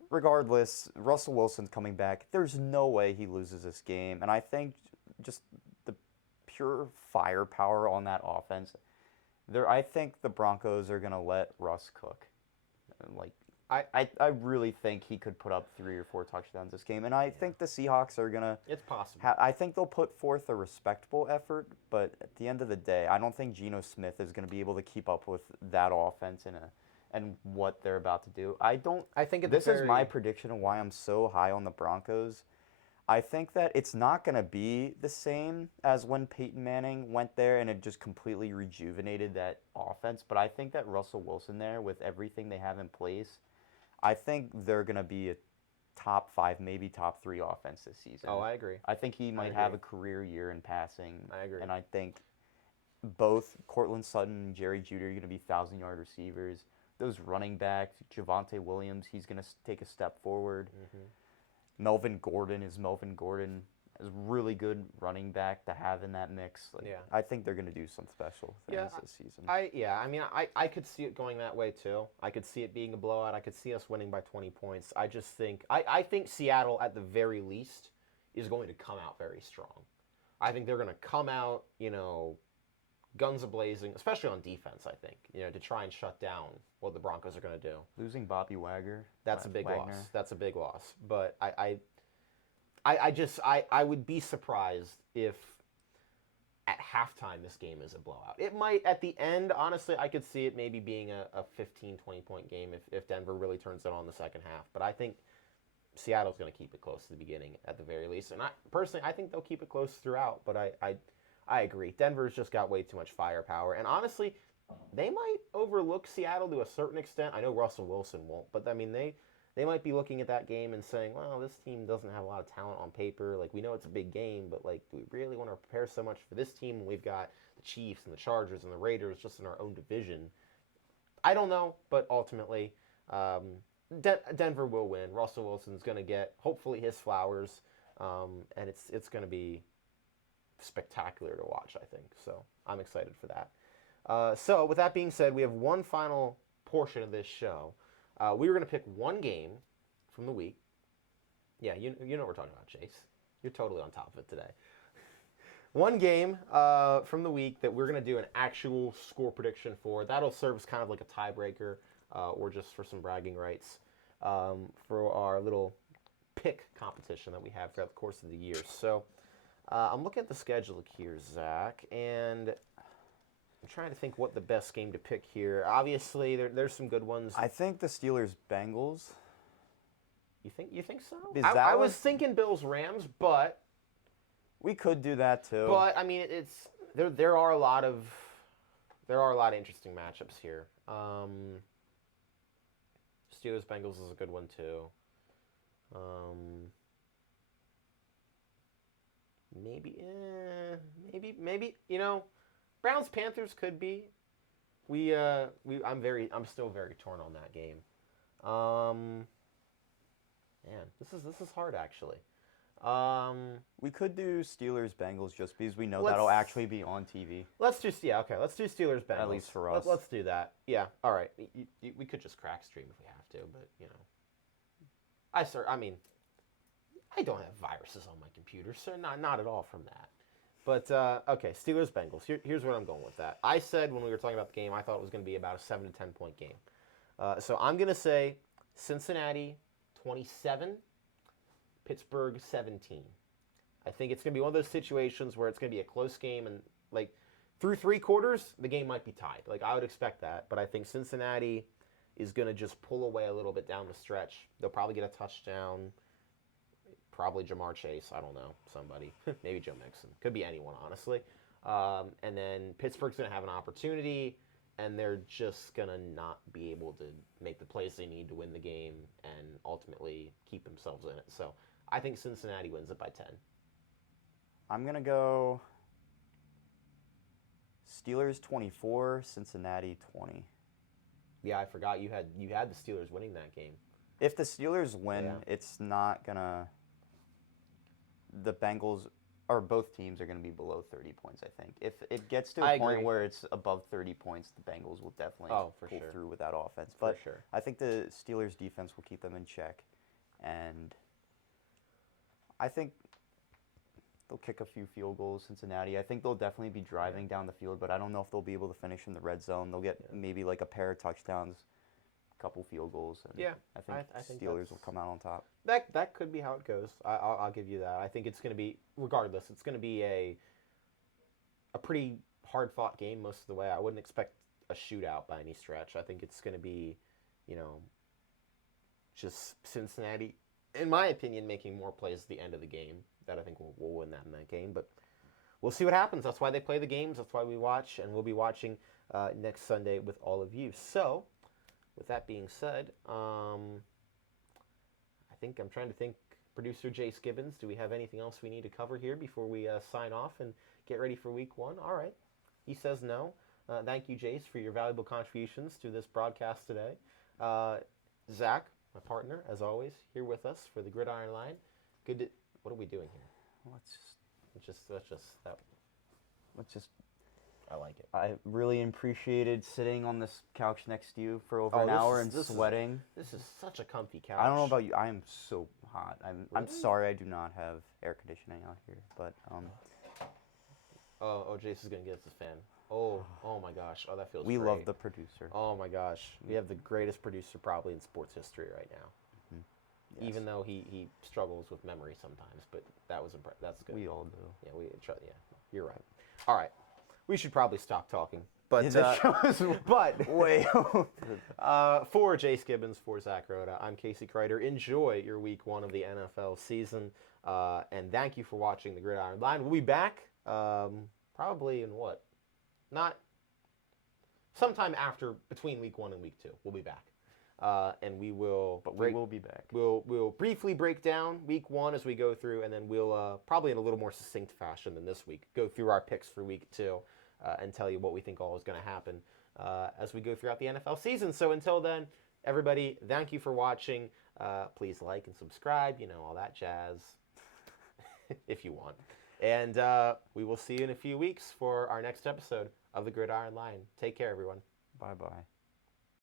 Regardless, Russell Wilson's coming back. There's no way he loses this game. And I think just the pure firepower on that offense, I think the Broncos are going to let Russ cook. I really think he could put up 3 or 4 touchdowns this game, and I think the Seahawks are gonna. It's possible. I think they'll put forth a respectable effort, but at the end of the day, I don't think Geno Smith is going to be able to keep up with that offense and what they're about to do. I think this is my prediction of why I'm so high on the Broncos. I think that it's not going to be the same as when Peyton Manning went there and it just completely rejuvenated that offense, but I think that Russell Wilson there, with everything they have in place, I think they're going to be a top 5, maybe top 3 offense this season. Oh, I agree. I think he might have a career year in passing. I agree. And I think both Cortland Sutton and Jerry Jeudy are going to be 1,000-yard receivers. Those running backs, Javonte Williams, he's going to take a step forward. Melvin Gordon is a really good running back to have in that mix. I think they're going to do some special things this season. I could see it going that way too. I could see it being a blowout. I could see us winning by 20 points. I just think I think Seattle at the very least is going to come out very strong. I think they're going to come out, guns a-blazing, especially on defense, I think, to try and shut down what the Broncos are going to do. Losing Bobby Wagner. That's a big loss. That's a big loss. But I would be surprised if at halftime this game is a blowout. It might at the end, honestly, I could see it maybe being a 15, 20-point game if Denver really turns it on the second half. But I think Seattle's going to keep it close to the beginning at the very least. And I think they'll keep it close throughout. But I agree. Denver's just got way too much firepower. And honestly, they might overlook Seattle to a certain extent. I know Russell Wilson won't, but I mean, they might be looking at that game and saying, well, this team doesn't have a lot of talent on paper. Like, we know it's a big game, but, like, do we really want to prepare so much for this team when we've got the Chiefs and the Chargers and the Raiders just in our own division? I don't know, but ultimately, Denver will win. Russell Wilson's going to get, hopefully, his flowers, and it's going to be spectacular to watch, I think. So I'm excited for that. So with that being said, we have one final portion of this show. We were going to pick one game from the week. Yeah, you know what we're talking about, Chase. You're totally on top of it today. One game from the week that we're going to do an actual score prediction for. That'll serve as kind of like a tiebreaker or just for some bragging rights for our little pick competition that we have throughout the course of the year. So I'm looking at the schedule here, Zach, and I'm trying to think what the best game to pick here. Obviously, there's some good ones. I think the Steelers-Bengals. You think so? I was thinking Bills-Rams, but we could do that too. But I mean, there are a lot of interesting matchups here. Steelers-Bengals is a good one too. Maybe Browns Panthers could be. I'm still very torn on that game. Man, this is hard actually. We could do Steelers Bengals just because we know that'll actually be on TV. Let's do Steelers Bengals. At least for us. Let's do that. Yeah. All right. We could just crack stream if we have to, but I don't have viruses on my computer, so not at all from that. But, okay, Steelers-Bengals. Here's where I'm going with that. I said when we were talking about the game, I thought it was going to be about a 7 to 10 point game. So I'm going to say Cincinnati 27, Pittsburgh 17. I think it's going to be one of those situations where it's going to be a close game, and, like, through 3 quarters, the game might be tied. Like, I would expect that. But I think Cincinnati is going to just pull away a little bit down the stretch. They'll probably get a touchdown. Probably Jamar Chase. I don't know. Somebody. Maybe Joe Mixon. Could be anyone, honestly. And then Pittsburgh's going to have an opportunity, and they're just going to not be able to make the plays they need to win the game and ultimately keep themselves in it. So I think Cincinnati wins it by 10. I'm going to go Steelers 24, Cincinnati 20. Yeah, I forgot you had the Steelers winning that game. If the Steelers win, it's not going to... The Bengals, or both teams, are going to be below 30 points, I think. If it gets to a point where it's above 30 points, the Bengals will definitely pull through with that offense. But I think the Steelers' defense will keep them in check. And I think they'll kick a few field goals, Cincinnati. I think they'll definitely be driving down the field, but I don't know if they'll be able to finish in the red zone. They'll get maybe like a pair of touchdowns. couple field goals, and Yeah, I think I think Steelers will come out on top. That could be how it goes. I'll give you that. I think it's going to be, regardless, it's going to be a pretty hard fought game most of the way. I wouldn't expect a shootout by any stretch. I think it's going to be, just Cincinnati, in my opinion, making more plays at the end of the game. That I think we'll win that in that game. But we'll see what happens. That's why they play the games. That's why we watch, and we'll be watching next Sunday with all of you. So, with that being said, I think I'm trying to think. Producer Jace Gibbons, do we have anything else we need to cover here before we sign off and get ready for week 1? All right. He says no. Thank you, Jace, for your valuable contributions to this broadcast today. Zach, my partner, as always, here with us for the Gridiron Line. What are we doing here? Let's just. I like it. I really appreciated sitting on this couch next to you for over an hour and sweating. This is such a comfy couch. I don't know about you. I am so hot. I'm Really? sorry I do not have air conditioning out here, but Oh, Jace is gonna get us a fan. Oh my gosh. Oh, that feels we great. love the producer. Oh my gosh. We have the greatest producer probably in sports history right now. Yes. Even though he struggles with memory sometimes, but that's good. We all do. Yeah, you're right. All right. We should probably stop talking. But way for Jace Gibbons, for Zach Rhoda, I'm Casey Kreider. Enjoy your week 1 of the NFL season, and thank you for watching the Gridiron Line. We'll be back probably in what? Not sometime between week 1 and week 2. We'll be back, and we will. But we will be back. We'll briefly break down week 1 as we go through, and then we'll probably in a little more succinct fashion than this week go through our picks for week 2. And tell you what we think all is going to happen as we go throughout the NFL season. So until then, everybody, thank you for watching. Please like and subscribe, all that jazz, if you want. And we will see you in a few weeks for our next episode of the Gridiron Line. Take care, everyone. Bye-bye.